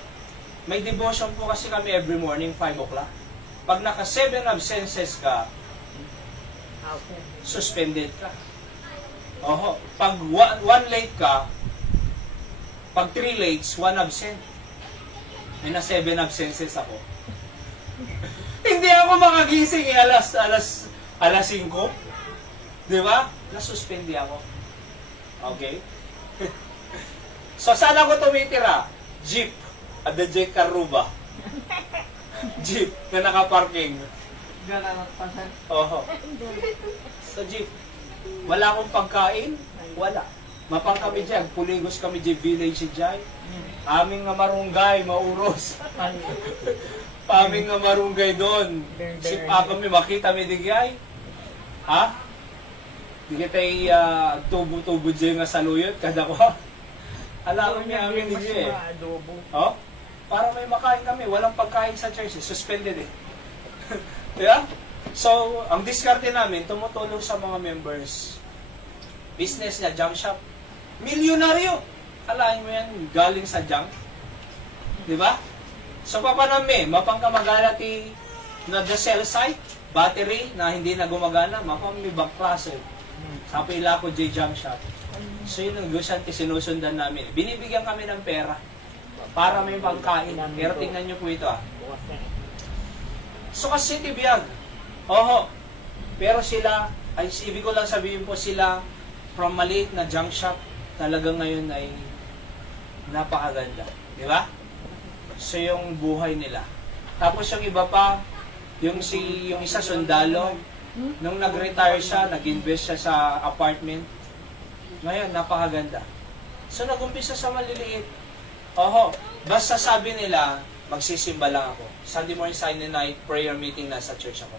May devotion po kasi kami every morning, 5 o'clock. Pag naka 7 absences ka, suspended ka. Oho, pag 1 late ka, pag 3 lates, 1 absent. May na 7 absences ako. Hindi ako makagising alas 5. Di ba? Nasuspindi ako. Okay? So, saan ako tumitira? Jeep. At the J. Caruba. Jeep na nakaparking. Gananat pa, sir. Oho. Sa jeep. Wala akong pagkain? Wala. Mapang kami dyan. Puligos kami dyan. Village dyan. Aming nga marunggay, mauros. Aming nga marunggay doon. Sipa kami, makita mi digay. Ha? Di kita'y tubo-tubo dyan nga saluyot, kada ko. Alam mo niya amin digay eh. Oh? Para may makain kami. Walang pagkain sa church. Suspended eh. Diba? So, ang diskarte namin, tumutulong sa mga members. Business niya, junk shop. Milyonaryo! Alain mo yan, galing sa junk. Diba? So, papanami, mapangkamagala na the cell site, battery na hindi na gumagana, mapang ibang klase. Sa pila ko, junk shop. So, yun ang gusto sinusundan namin. Binibigyan kami ng pera para may pangkain. Pero tingnan nyo po ito So, kasi tibiyag. Oho. Pero sila, ay ibig ko lang sabihin po sila, from maliit na junk shop, talagang ngayon ay napakaganda. Di ba? So, yung buhay nila. Tapos yung iba pa, yung isa sundalo, nung nag-retire siya, nag-invest siya sa apartment. Ngayon, napakaganda. So, nag-umpisa sa maliliit. Oho, basta sabi nila, magsisimba lang ako. Sunday morning, Sunday night, prayer meeting na sa church ako.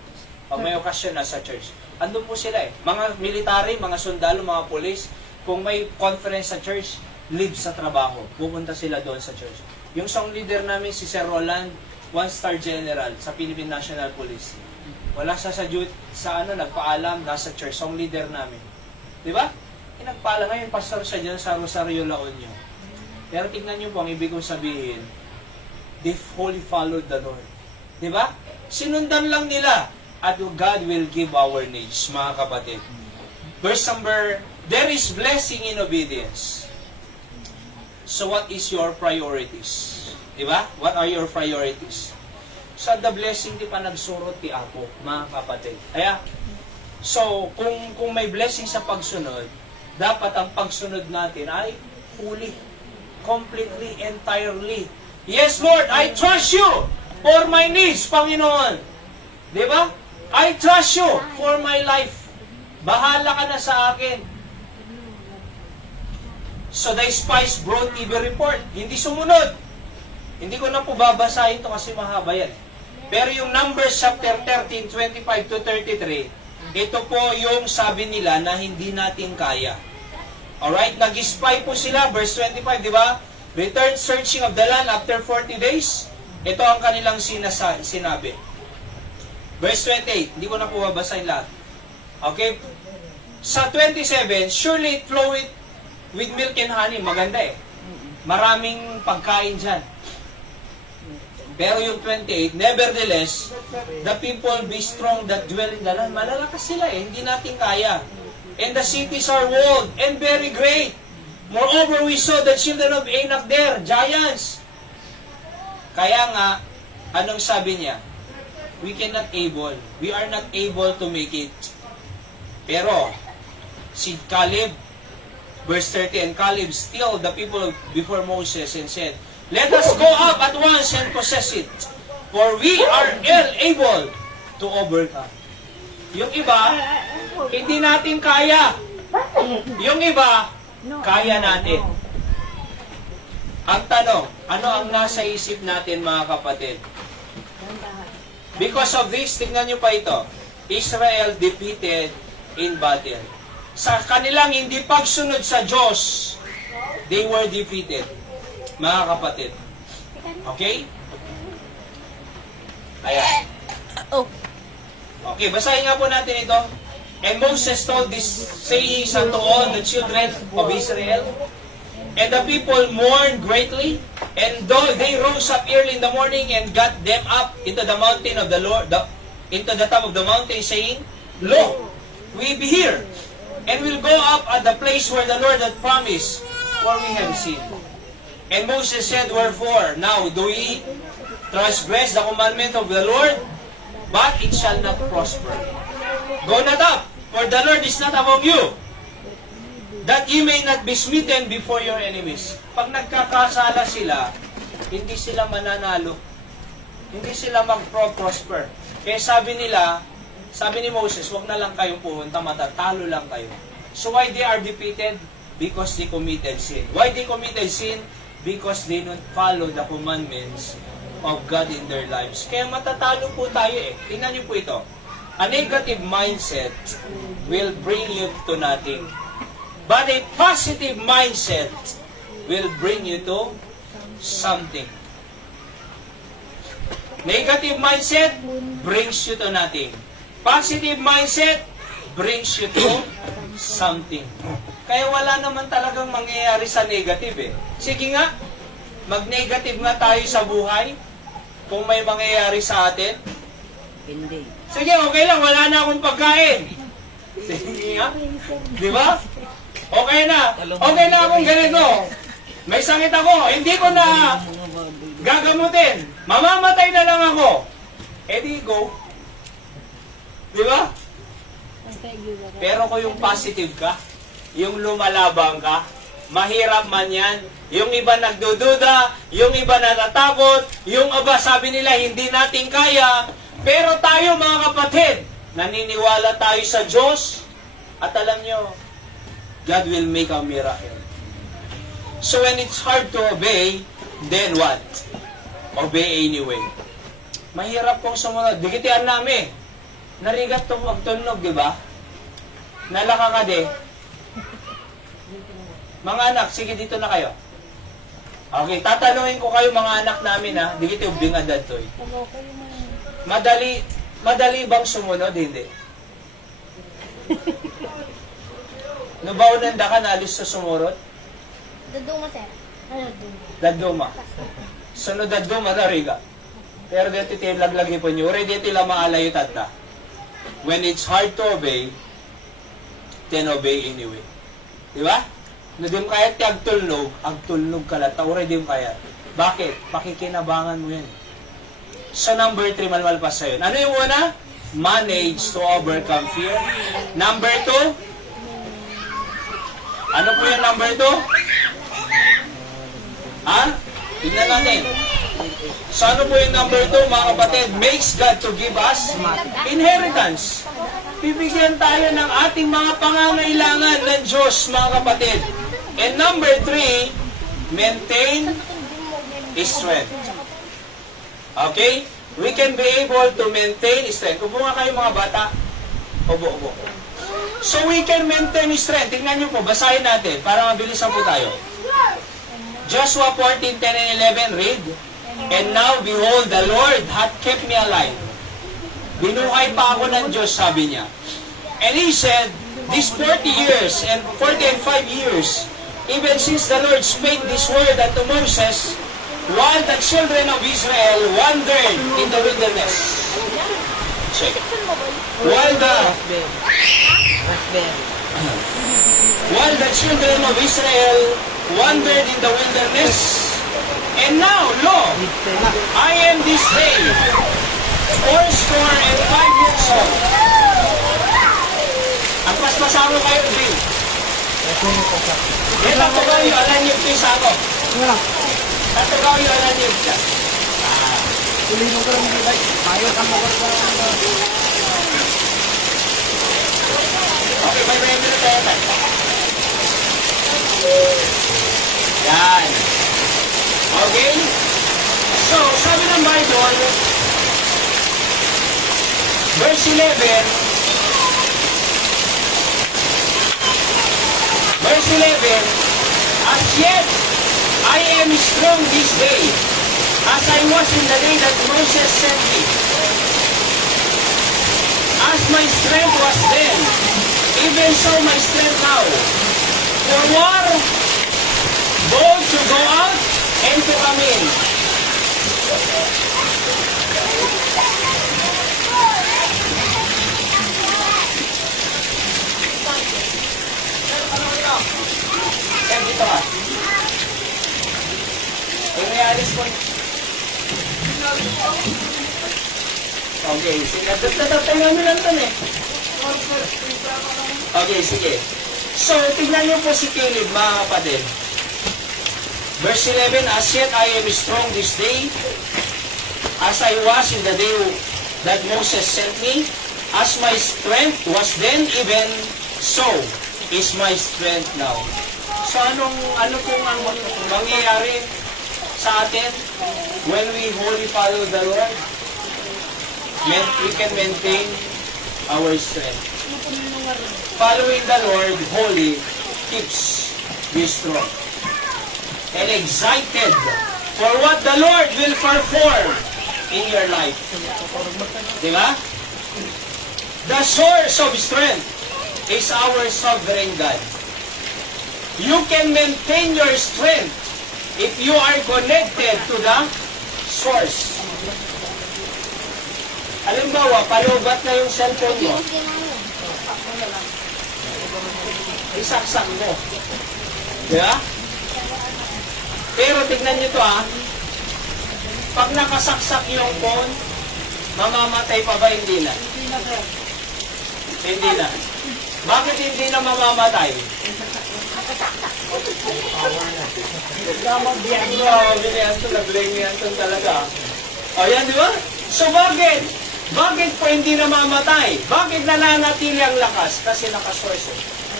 Pag may okasyon na sa church. Andun po sila eh. Mga military, mga sundalo, mga polis, kung may conference sa church, leave sa trabaho. Pupunta sila doon sa church. Yung song leader namin, si Sir Roland, 1-star general sa Philippine National Police. Wala siya nagpaalam, nasa church, song leader namin. Di ba? Nagpaalam ngayon, pastor siya dyan sa Rosario, La Union. Pero tingnan niyo po, ang ibig kong sabihin, they wholly followed the Lord. Di ba? Sinundan lang nila. At God will give our needs, mga kapatid. Verse number, there is blessing in obedience. So what is your priorities? Diba? What are your priorities? Sa the blessing di pa nagsurot ti Apo, mga kapatid. Kaya, so kung may blessing sa pagsunod, dapat ang pagsunod natin ay fully, completely, entirely. Yes, Lord, I trust you for my needs, Panginoon. Diba? I trust you for my life. Bahala ka na sa akin. So the spies brought evil report. Hindi sumunod. Hindi ko na po babasahin to kasi mahaba yan. Pero yung Numbers chapter 13, 25 to 33, ito po yung sabi nila na hindi natin kaya. Alright? Nag-spy po sila, verse 25, di ba? Return searching of the land after 40 days. Ito ang kanilang sinabi. Verse 28, hindi ko na po babasahin lahat. Okay? Sa 27, surely it floweth with milk and honey. Maganda eh. Maraming pagkain dyan. Pero yung 28, nevertheless, the people be strong that dwell in the land. Malalakas sila eh. Hindi natin kaya. And the cities are walled and very great. Moreover, we saw the children of Anak there, giants. Kaya nga, anong sabi niya? We are not able to make it. Pero, si Caleb, verse 30, and Caleb still the people before Moses and said, let us go up at once and possess it, for we are ill able to overcome. Yung iba, hindi natin kaya. Yung iba, kaya natin. Ang tanong, ano ang nasa isip natin, mga kapatid? Because of this, tingnan nyo pa ito. Israel defeated in battle. Sa kanilang hindi pagsunod sa Diyos, they were defeated. Mga kapatid. Okay? Ayan. Okay, basahin nga po natin ito. And Moses told this sayings unto all the children of Israel. And the people mourned greatly, and though they rose up early in the morning and got them up into the mountain of the Lord, into the top of the mountain, saying, Lo, we be here, and will go up at the place where the Lord hath promised, for we have seen. And Moses said, wherefore, now do ye transgress the commandment of the Lord, but it shall not prosper. Go not up, for the Lord is not among you, that ye may not be smitten before your enemies. Pag nagkakasala sila, hindi sila mananalo. Hindi sila mag-prosper. Kaya sabi ni Moses, wag na lang kayong pumunta, matatalo lang kayo. So why they are defeated? Because they committed sin. Why they committed sin? Because they don't follow the commandments of God in their lives. Kaya matatalo po tayo eh. Tingnan niyo po ito. A negative mindset will bring you to nothing. But a positive mindset will bring you to something. Negative mindset brings you to nothing. Positive mindset brings you to something. Kaya wala naman talagang mangyayari sa negative eh. Sige nga, mag-negative nga tayo sa buhay kung may mangyayari sa atin. Hindi. Sige, okay lang, wala na akong pagkain. Sige nga, di ba? Okay na akong ganito. May sakit ako, hindi ko na gagamutin. Mamamatay na lang ako. Eh di go. Di ba? Pero kung yung positive ka, yung lumalabang ka, mahirap man yan. Yung iba nagdududa, yung iba natatakot, yung iba sabi nila hindi natin kaya. Pero tayo mga kapatid, naniniwala tayo sa Diyos. At alam nyo, God will make a miracle. So when it's hard to obey, then what? Obey anyway. Mahirap pong sumunod. Digitian namin. Narigat tong magtunog, di ba? Nalaka ka de. Mga anak, sige dito na kayo. Okay, tatanungin ko kayo mga anak namin ha. Di kita ubing adad to. Madali bang sumunod? Hindi. Nubaunan da ka nalis sa sumurot? Daduma, sir. Ano, Daduma. Sunod daduma na riga. Pero dito tayo laglagi po nyo. Ready tila maalayo tata. When it's hard to obey, then obey anyway. Di ba? Nadim kaya ti agtulnog ka lang. Ready mo kaya. Bakit? Pakikinabangan mo yan. So number 3, malmalpas sa'yo. Ano yung una? Manage to overcome fear. Number 2? Ano po yung number 2? Ha? Tignan natin. So ano po yung number 2, mga kapatid? Makes God to give us inheritance. Bibigyan tayo ng ating mga pangangailangan ng Diyos, mga kapatid. And number 3, maintain strength. Okay? We can be able to maintain strength. Upo nga kayo mga bata. Upo. So we can maintain strength. Tingnan nyo po, basahin natin para mabilisan po tayo. Joshua 14:10 and 11, read. And now, behold, the Lord hath kept me alive. Binuhay pa ako ng Diyos, sabi niya. And He said, these 40 years and 45 years, even since the Lord spake this word unto Moses, while the children of Israel wandered in the wilderness. Check. While the children of Israel wandered in the wilderness, and now, lo, I am this day, 85 years old. Ang paspasama kayo, Bill. Ito po kayo, alam niyo ito sa ako. Ito kayo, alam niyo ito. Okay, may ready na tayo. Yan. Okay? So, sabi ng Bible, verse 11, as yet I am strong this day, as I was in the day that Moses sent me. As my strength was then, even so my strength now. For war, both to go out and to come in. Dito ka. May alis po. Okay, sige. Tatatay namin lang ito eh. Okay, sige. So, tignan niyo po si Caleb, mga kapatid. Verse 11, as yet I am strong this day, as I was in the day that Moses sent me, as my strength was then, even so is my strength now. So, ano pong ang mangyayari sa atin when we wholly follow the Lord? We can maintain our strength. Following the Lord wholly keeps you strong and excited for what the Lord will perform in your life. Diba? The source of strength is our sovereign God. You can maintain your strength if you are connected to the source. Halimbawa, palubat na yung cellphone mo, isaksak mo. Diba? Pero tignan nyo to pag nakasaksak yung phone, mamamatay pa ba? Hindi na. Hindi na. Bakit hindi na mamamatay? Grabe na yan to, nag-blame yan to talaga. O yan, di ba? So bakit? Bakit po hindi namamatay? Bakit nananatili ang lakas? Kasi nakasource.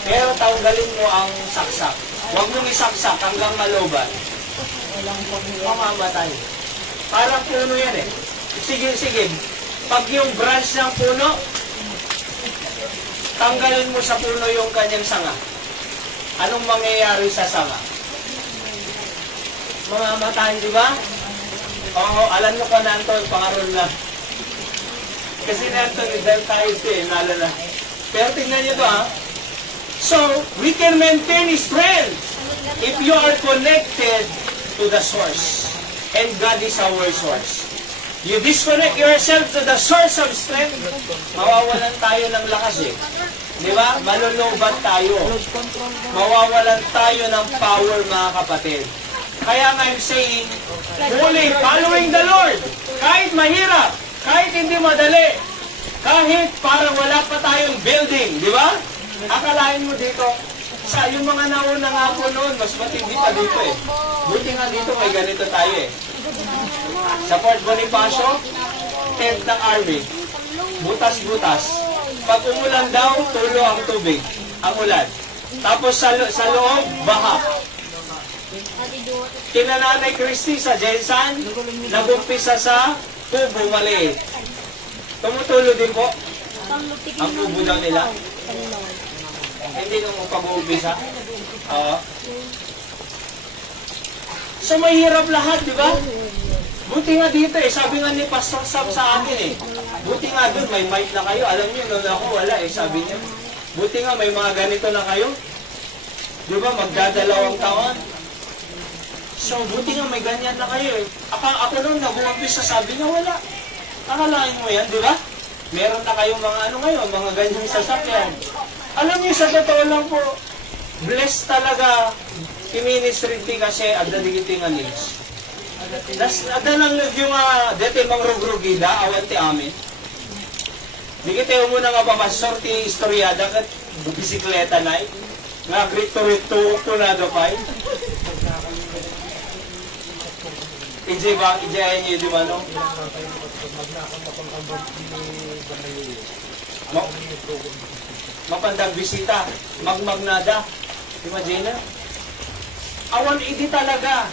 Pero tanggalin mo ang saksak. Huwag mong isaksak hanggang malubat. Mamamatay. Parang puno yan eh. Sige. Pag yung branch ng puno, tanggalin mo sa puno yung kanyang sanga. Anong mangyayari sa sanga? Mamamatay, di ba? Oo, alam mo ka na, Anton, pangaroon na. Kasi na, Anton, dahil tayo ito naalala. Pero tingnan nyo to, ha? So, we can maintain strength if you are connected to the source. And God is our source. You disconnect yourself to the source of strength, mawawalan tayo ng lakas eh. Di ba? Malulubat tayo. Mawawalan tayo ng power, mga kapatid. Kaya nga I'm saying, fully following the Lord. Kahit mahirap, kahit hindi madali, kahit parang wala pa tayong building, di ba? Akalain mo dito, sa yung mga nauna nga po noon, mas matindi pa dito eh. Buti nga dito may ganito tayo eh. Sa Fort Bonifacio, tent ng army. Butas-butas. Pag umulan daw, tulo ang tubig. Ang ulan. Tapos sa loob, baha. Kina Nanay Christy sa Jensan, nagumpisa sa kubo maliit. Tumutulo din po. Ang kubo daw nila. Hindi nung pag-uumpisa. Oo. So mahirap lahat, di ba? Buti nga dito eh, sabi nga ni Pastor Sam sa akin eh. Buti nga doon, may mic na kayo. Alam niyo, noon ako wala eh, sabi niya. Buti nga may mga ganito na kayo. Di ba, magdadalawang taon. So, buti nga may ganyan na kayo eh. Ako noon, nag-uumpisa, sabi niya, wala. Akalain mo yan, di ba? Meron na kayong mga ano ngayon, mga ganyang sasakyan. Alam niyo, sa totoo lang po, blessed talaga i-ministry kasi at dadigitingan nilis. Ada nang yung dete mang rugrugida, awan ti amin. Di kita mo na nga papasor ti istoryada kat bisikleta na nga grito-rito ko na do pay. Ije ba, ije niyo di ba no? Mapandang bisita, magmagnada. Imagine? Awan idi talaga.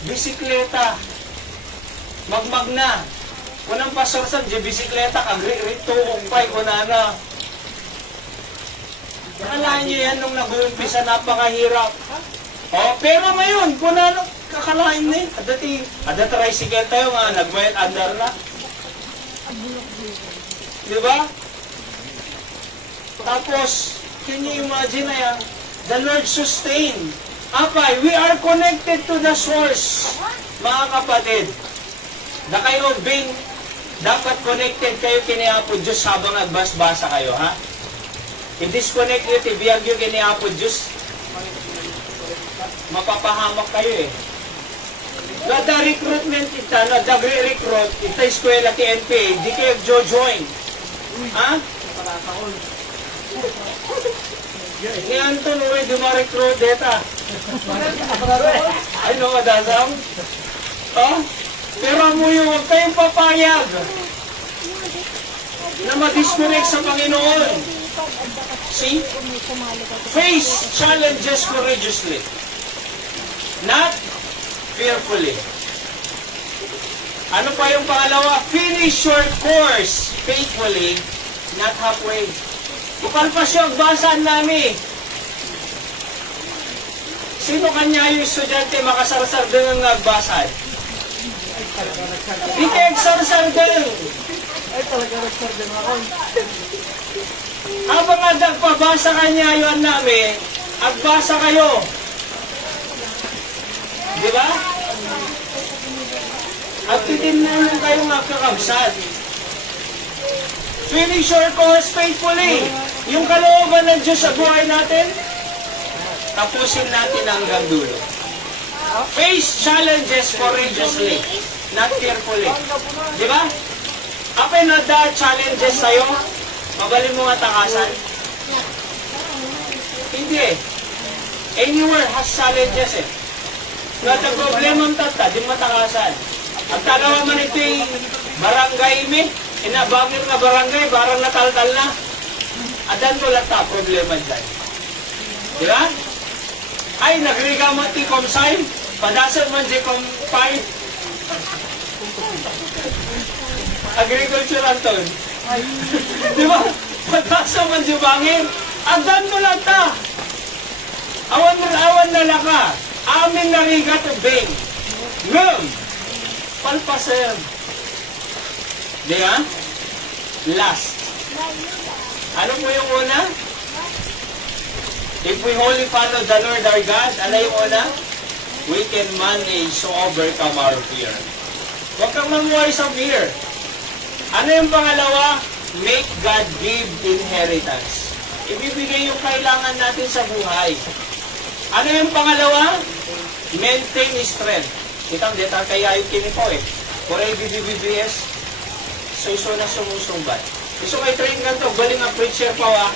Bisikleta. Magmagna. Unang pasorsan, di bisikleta, kagri-rito, umpay, kunana. Akalain niyo yan nung nag-uumpisa, napakahirap. Oh, pero ngayon, kunana, kakalain na yun. Ada tricycle tayo nga, nagmayat andar na. Di ba? Tapos, can you imagine na yan? The Lord sustain. Apay, we are connected to the source. Mga kapatid, na kayo being, dapat connected kayo kiniapo Diyos habang nagbasbasa kayo, ha? I-disconnect nyo, tibiyag nyo kiniapo Diyos, mapapahamak kayo eh. The recruitment ita, nag-recruit, ita eskwela ti NPA, di kayo jo-join. Ha? Ngayon to, nuwi, di ma-recruit deta. Ay, no, madasam? Oh? Pero mo yung huwag kayong papayag na ma-disconnect sa Panginoon. See? Face challenges courageously. Not fearfully. Ano pa yung pangalawa? Finish your course faithfully, not halfway. Ipalpasyon, basaan namin. Sino kanya yung estudyante makasarsar din ang nagbasad? Di ka egsarsar din. Ay, talaga nag-start din ako. Habang nagpabasa kanya yun namin, agbasa kayo. Di ba? At titignan kayo magkakabsat. Finish your course faithfully. Yung kalooban ng Diyos sa buhay natin, tapusin natin hanggang dulo. Face challenges courageously, not fearfully. Di ba? Apay na challenges sa'yo, mabalin mo nga takasan. Hindi eh. Anywhere has challenges eh. Nata problema ang tata, di matakasan. Ang tagawa man ito yung barangay mi, inabangir nga barangay, barang nataltal na. Adan mo lang ta, problema dyan. Di ba? Ay, nagrigamat ti komsay, padasal man di kompay. Agriculture Anton. Di ba? Pagkasa man jubangin, adan mo lang ta. Awan na laka. Amin narigat o bing. Ngum. Palpasem. Diya? Last. Ano po yung una? If we wholly follow the Lord our God, ano yung una? We can manage to overcome our fear. Huwag kang mamuhay sa fear. Ano yung pangalawa? Make God give inheritance. Ibibigay yung kailangan natin sa buhay. Ano yung pangalawa? Maintain strength. Kitang deta kaya yung kinipo eh. Kung ay BBBS, suso na sumusumbat. Gusto kayo train ganito, galing ang preacher pa wa.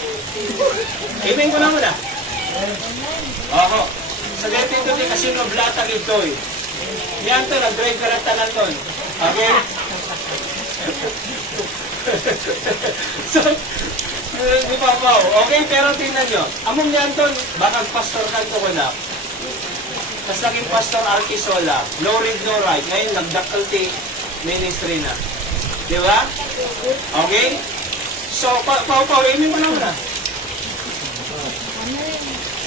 Amen ko na muna. Oho. Sa ganito ito ni kasi noblatag ito eh. Yan to, nag-drive ka lang tanan to. Okay? So, di pa pa. Okay, pero tingnan nyo. Among yan to, baka pastor kanto ko na. Tapos naging pastor Arquisola. No read, no write. Ngayon, nagdakalti ministry na. Di ba? Okay? So, paupawimin mo na muna.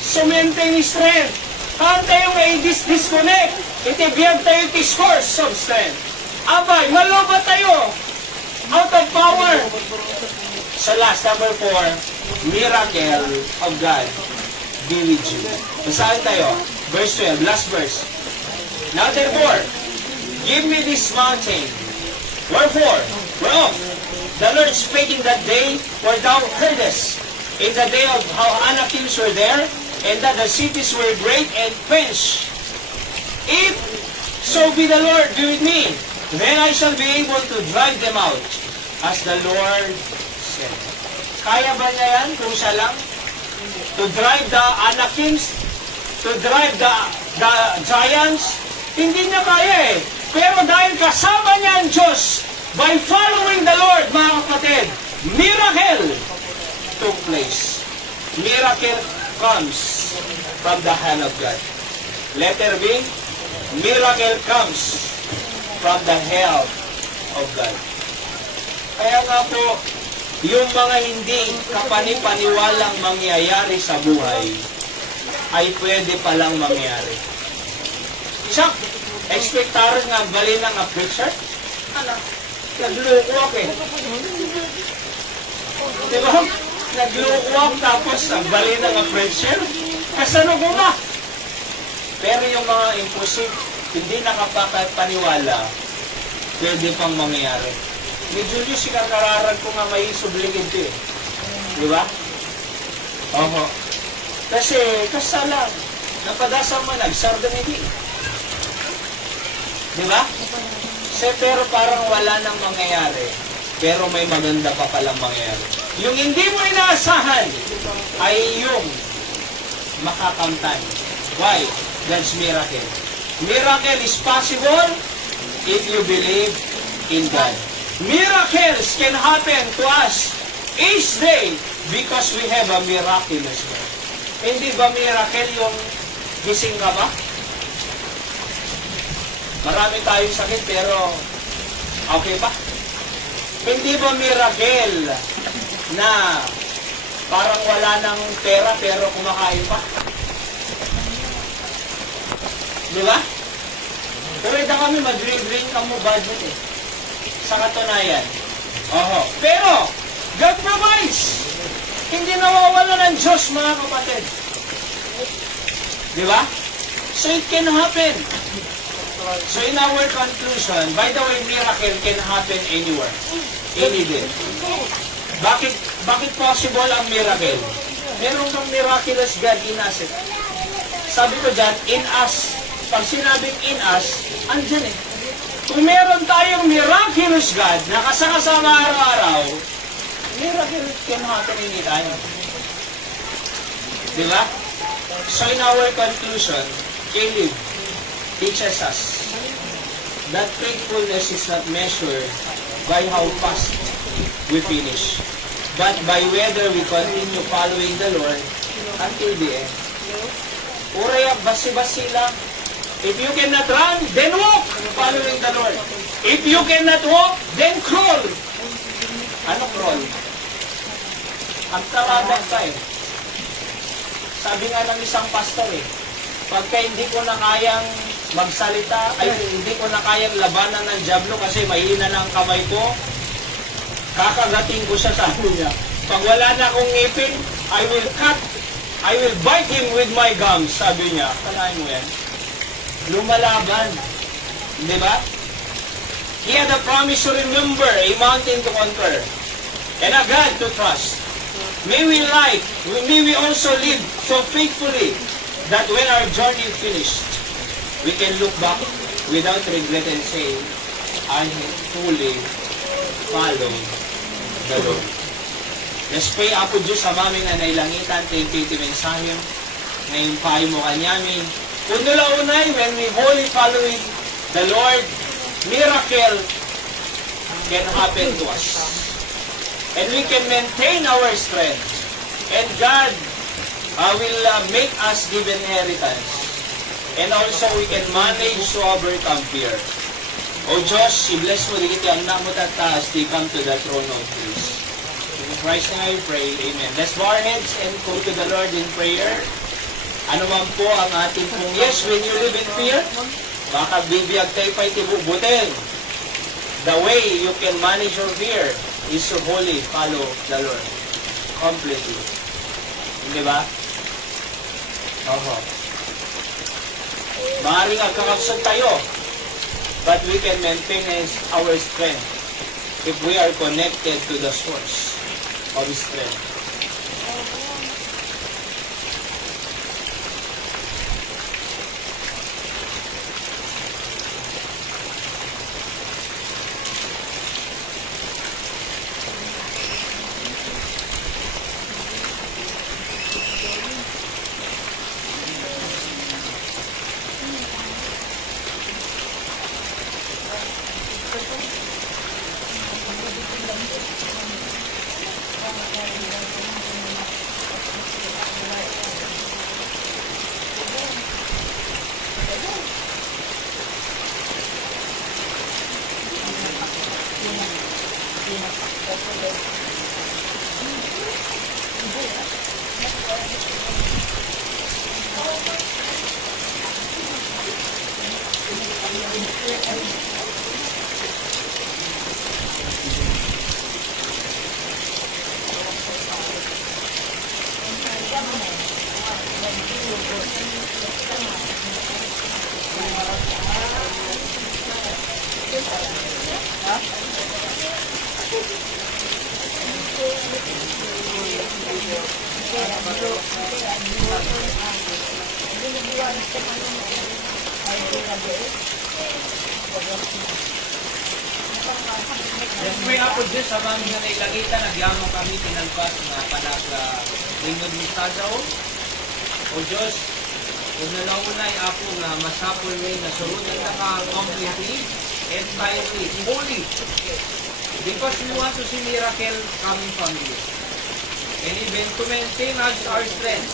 So, maintain strength. Kaan tayo may disconnect? Itibiyag tayo ti source of strength. Abay, maloba tayo. Out of power. So, last, number 4, miracle of God be with you. Basahin tayo. Verse 12, last verse. Now therefore, give me this mountain. Wherefore, whereof the Lord spake in that day, for thou heardest, in the day of how Anakims were there, and that the cities were great and fenced. If so be the Lord be with me, then I shall be able to drive them out, as the Lord said. Kaya ba niya yan kung siya lang? To drive the Anakims? To drive the giants? Hindi niya kaya eh. Pero dahil kasama niya ang Diyos, by following the Lord, mga kapatid, miracle took place. Miracle comes from the hand of God. Letter B, miracle comes from the help of God. Kaya nga po, yung mga hindi kapanipaniwalang mangyayari sa buhay, ay pwede palang mangyari. Siya, expectaron nga bali ng preacher? Ano? Nagluwak eh. Diba? Nagluwak tapos nagbali ng preacher? Kasano ko ba? Pero yung mga imposible, hindi nakapapaniwala, pwede pang mangyayari. Ni Julius, sikarararan ko nga may subligid ito eh. Diba? Oho. Kasi, kasalang, napadasang manag, sardan hindi. Diba? Pero parang wala nang mangyayari. Pero may maganda pa palang mangyayari. Yung hindi mo inaasahan ay yung makakamtan. Why? That's miracle. Miracle is possible if you believe in God. Miracles can happen to us each day because we have a miraculous God. Hindi ba miracle yung gising ka ba? Marami tayong sakit pero okay pa? Hindi ba miracle na parang wala ng pera pero kumakain pa? Di ba? Pero ito kami mag-drain ka mo budget eh. Sa katunayan. Oho. Pero, God provides. Hindi nawawala ng Diyos, mga kapatid. Di ba? So it can happen. So in our conclusion, by the way, miracle can happen anywhere. Any day. Bakit possible ang miracle? Meron kang miraculous God in us. Sabi ko dyan, in us. Pag sinabing in us, andyan eh. Kung meron tayong miraculous God na kasama araw-araw, miracle can happen anytime. Diba? So in our conclusion, Caleb teaches us that faithfulness is not measured by how fast we finish, but by whether we continue following the Lord until the end. Uraya, basi-basi lang. If you cannot run, then walk following the Lord. If you cannot walk, then crawl. Ano crawl? Ang karadag ka eh. Sabi nga ng isang pastor eh, pagka hindi ko na kayang magsalita, ay hindi ko na kayang labanan ng diablo kasi mahina na ang kamay ko, kakagating ko siya, sabi niya. Pag wala na akong ngipin, I will bite him with my gums, sabi niya. Kalahin mo yan. Lumalaban. Di ba? He had a promise to remember, a mountain to conquer, and a God to trust. May we also live so faithfully that when our journey is finished, we can look back without regret and say, I have fully followed the Lord. Let's pray, Apo Diyos, sa mami nga nailangitan, thank you iti mensahe, ngayon payo mo kanyamin. Kundo launay, when we wholly following the Lord, miracle can happen to us. And we can maintain our strength. And God will make us give inheritance. And also we can manage to overcome fear. O Diyos, i-bless mo, di kiti ang namot at taas, di come to the throne of grace. In Christ's name I pray, amen. Let's bow our heads and go to the Lord in prayer. Ano man po ang ating pong, yes, when you live in fear, baka bibiyag tayo pa itibubutin. The way you can manage your fear is to wholly follow the Lord completely. Hindi ba? Oho. Maaaring agkakapsod tayo, but we can maintain our strength if we are connected to the source of strength. Yes, may Apo Diyos, sa mga nga nailagitan, nagyamang kami tinalpas na panak lingod ni Sadaw. O Diyos, kung nalaunay ako nga masapol rin na surunan na ka completely, entirely, fully. Because we want to see miracle coming from you. And even to maintain our strength,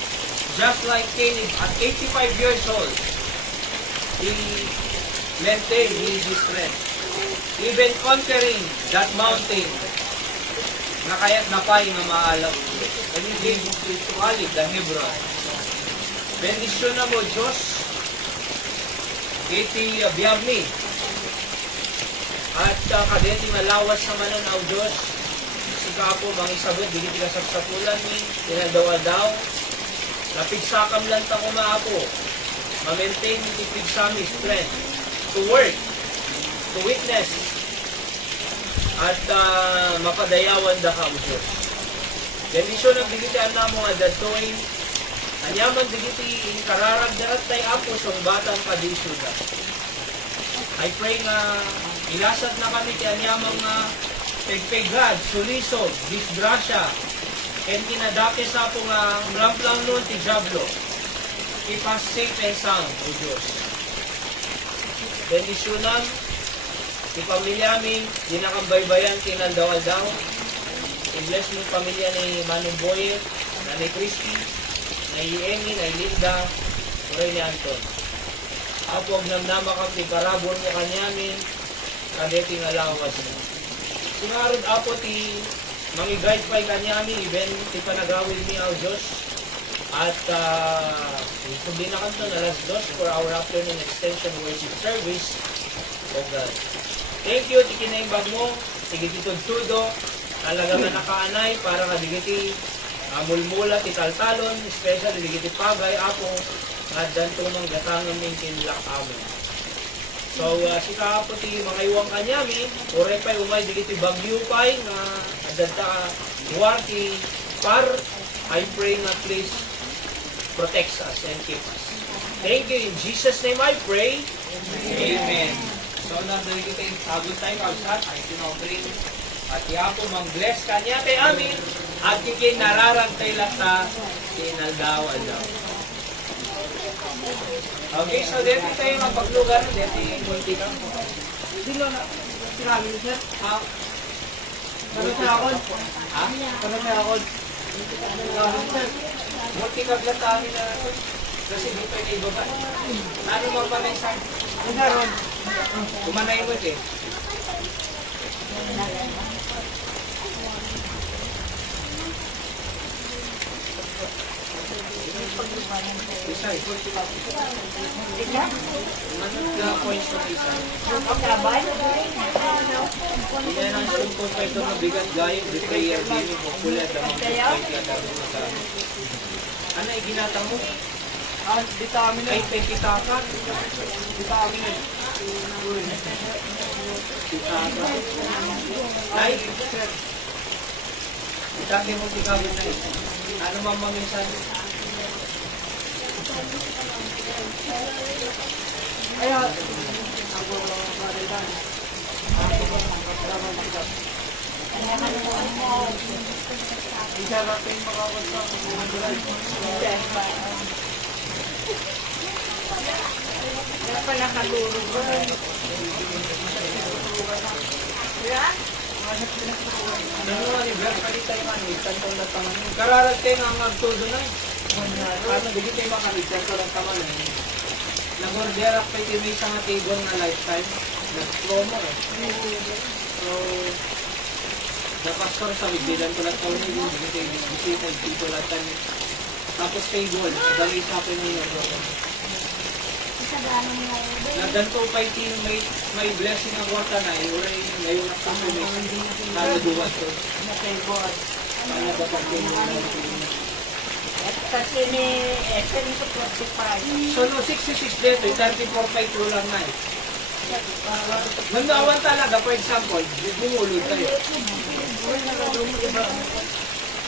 just like Caleb at 85 years old, he maintained his strength. Even conquering that mountain na kaya't napay na maalam. And he gave to Caleb, the Hebron. Bendisyon na mo, Diyos, iti biyabni. At kadeti malawas sa mananaw, Diyos, sika po, mangisabot, digit ka sa sapulan ni, tinadaw-daw, napigsakam lang ta kumaapo, ma-maintain iti pigsami strength, to work, to witness, at mapadayawan da ka, Diyos. Bendisyon ang digitian na mo nga datoy, anyaman digiti inkararag na at tay apo sa batang kadisuda. I pray nga ilasad na kami ti anyamang pegpegad, sulisog, disgrasya, and kinadake sa po nga mlamplang nun ti Diablo. Keep us safe and sound, O Diyos. Bendisyonan, ti pamilya aming, dinakambaybayan kinaldaw-aldaw. I-bless mo yung pamilya ni Manong Boyer, Nanay Christy, Nay Emi, Nay Linda, Kuray ni Anton. Apo, ang namnama kang ti parabon mo kanyamin, kadeti nga lawas mo. Singarod apo ti mangi-guide pa kanyami, even ti panagawid ni ang Diyos. At hindi na kanto na alas 2 for our afternoon extension worship service. O God. Thank you, tikinaimbag mo, sige titod-tudo, talaga na nakaanay, para kadigiti mulmula ti taltalon, especially digiti pagay, ako, at dantunong gatangan ng kinlak amo. So, si kaapo ti mga iwang kanyami, ore pa'y umay digiti bagyo pa'y, na adanta war ti par, I pray na please protect us and keep us. Thank you. In Jesus' name I pray. Amen. So, nandun kita yung sagot tayo kausap, ay sinobring at yapo mang-bless kanya tayo amin at kikin nararantay lang ta sinaldawan daw. Okay, so dito tayo magpaglugar. Dito yung multi ka. Sino na? Sinabi niyo, sir? Ha? Ano sa akon? Ha? Ano sa akon? Sinabi niyo, sir? Multi ka glatahin na kasi dito yung ibaba. Ano mo pa na isang? Ano sa akon? Kumanay mo eh. Isa eh. Manot na points ng isa. Hindi na ang sumpong pa ito mabigat gayong di prayer gaming o kulat ang mga kaya ano ay ginata mo? Dito amin Ay pekitaka. Dito amin eh. Kitaka. Ay, itake mo si Kawin na ito. Ano mamaminsan? Kaya, isarap yung makakot sa Kaya pala katulog ko. Ano nga ni Brad, palit tayo nga ni Santo na taman. Kararag tayo nga magtudo na. Ano, di tayo makalit Santo na taman. Nag-order up kayo may isang table na lifetime. Nag-promo eh. So, the pastor sa bigbilan ko lang taon niyo, hindi tayo bisita, dito lang tayo. Tapos table, dali sa akin niyo. Naganto pa yung may blessing ang wata na eh. Wala yung ngayon na confirmation. Naladuwas to. Paano dapat yung At kasi ni Esen ko 45. So, no, 66 dito, 34.5 lang na eh. Mandawan talaga, for example, bumulod tayo.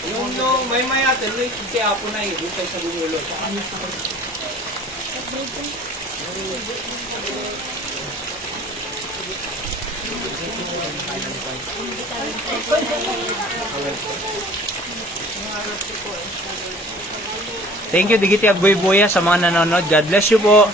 Yung no, may mayate, no, kaya po na eh, doon tayo sa bumulod. Thank you, Digiti Agboy Buya sa mga nanonood. God bless you po.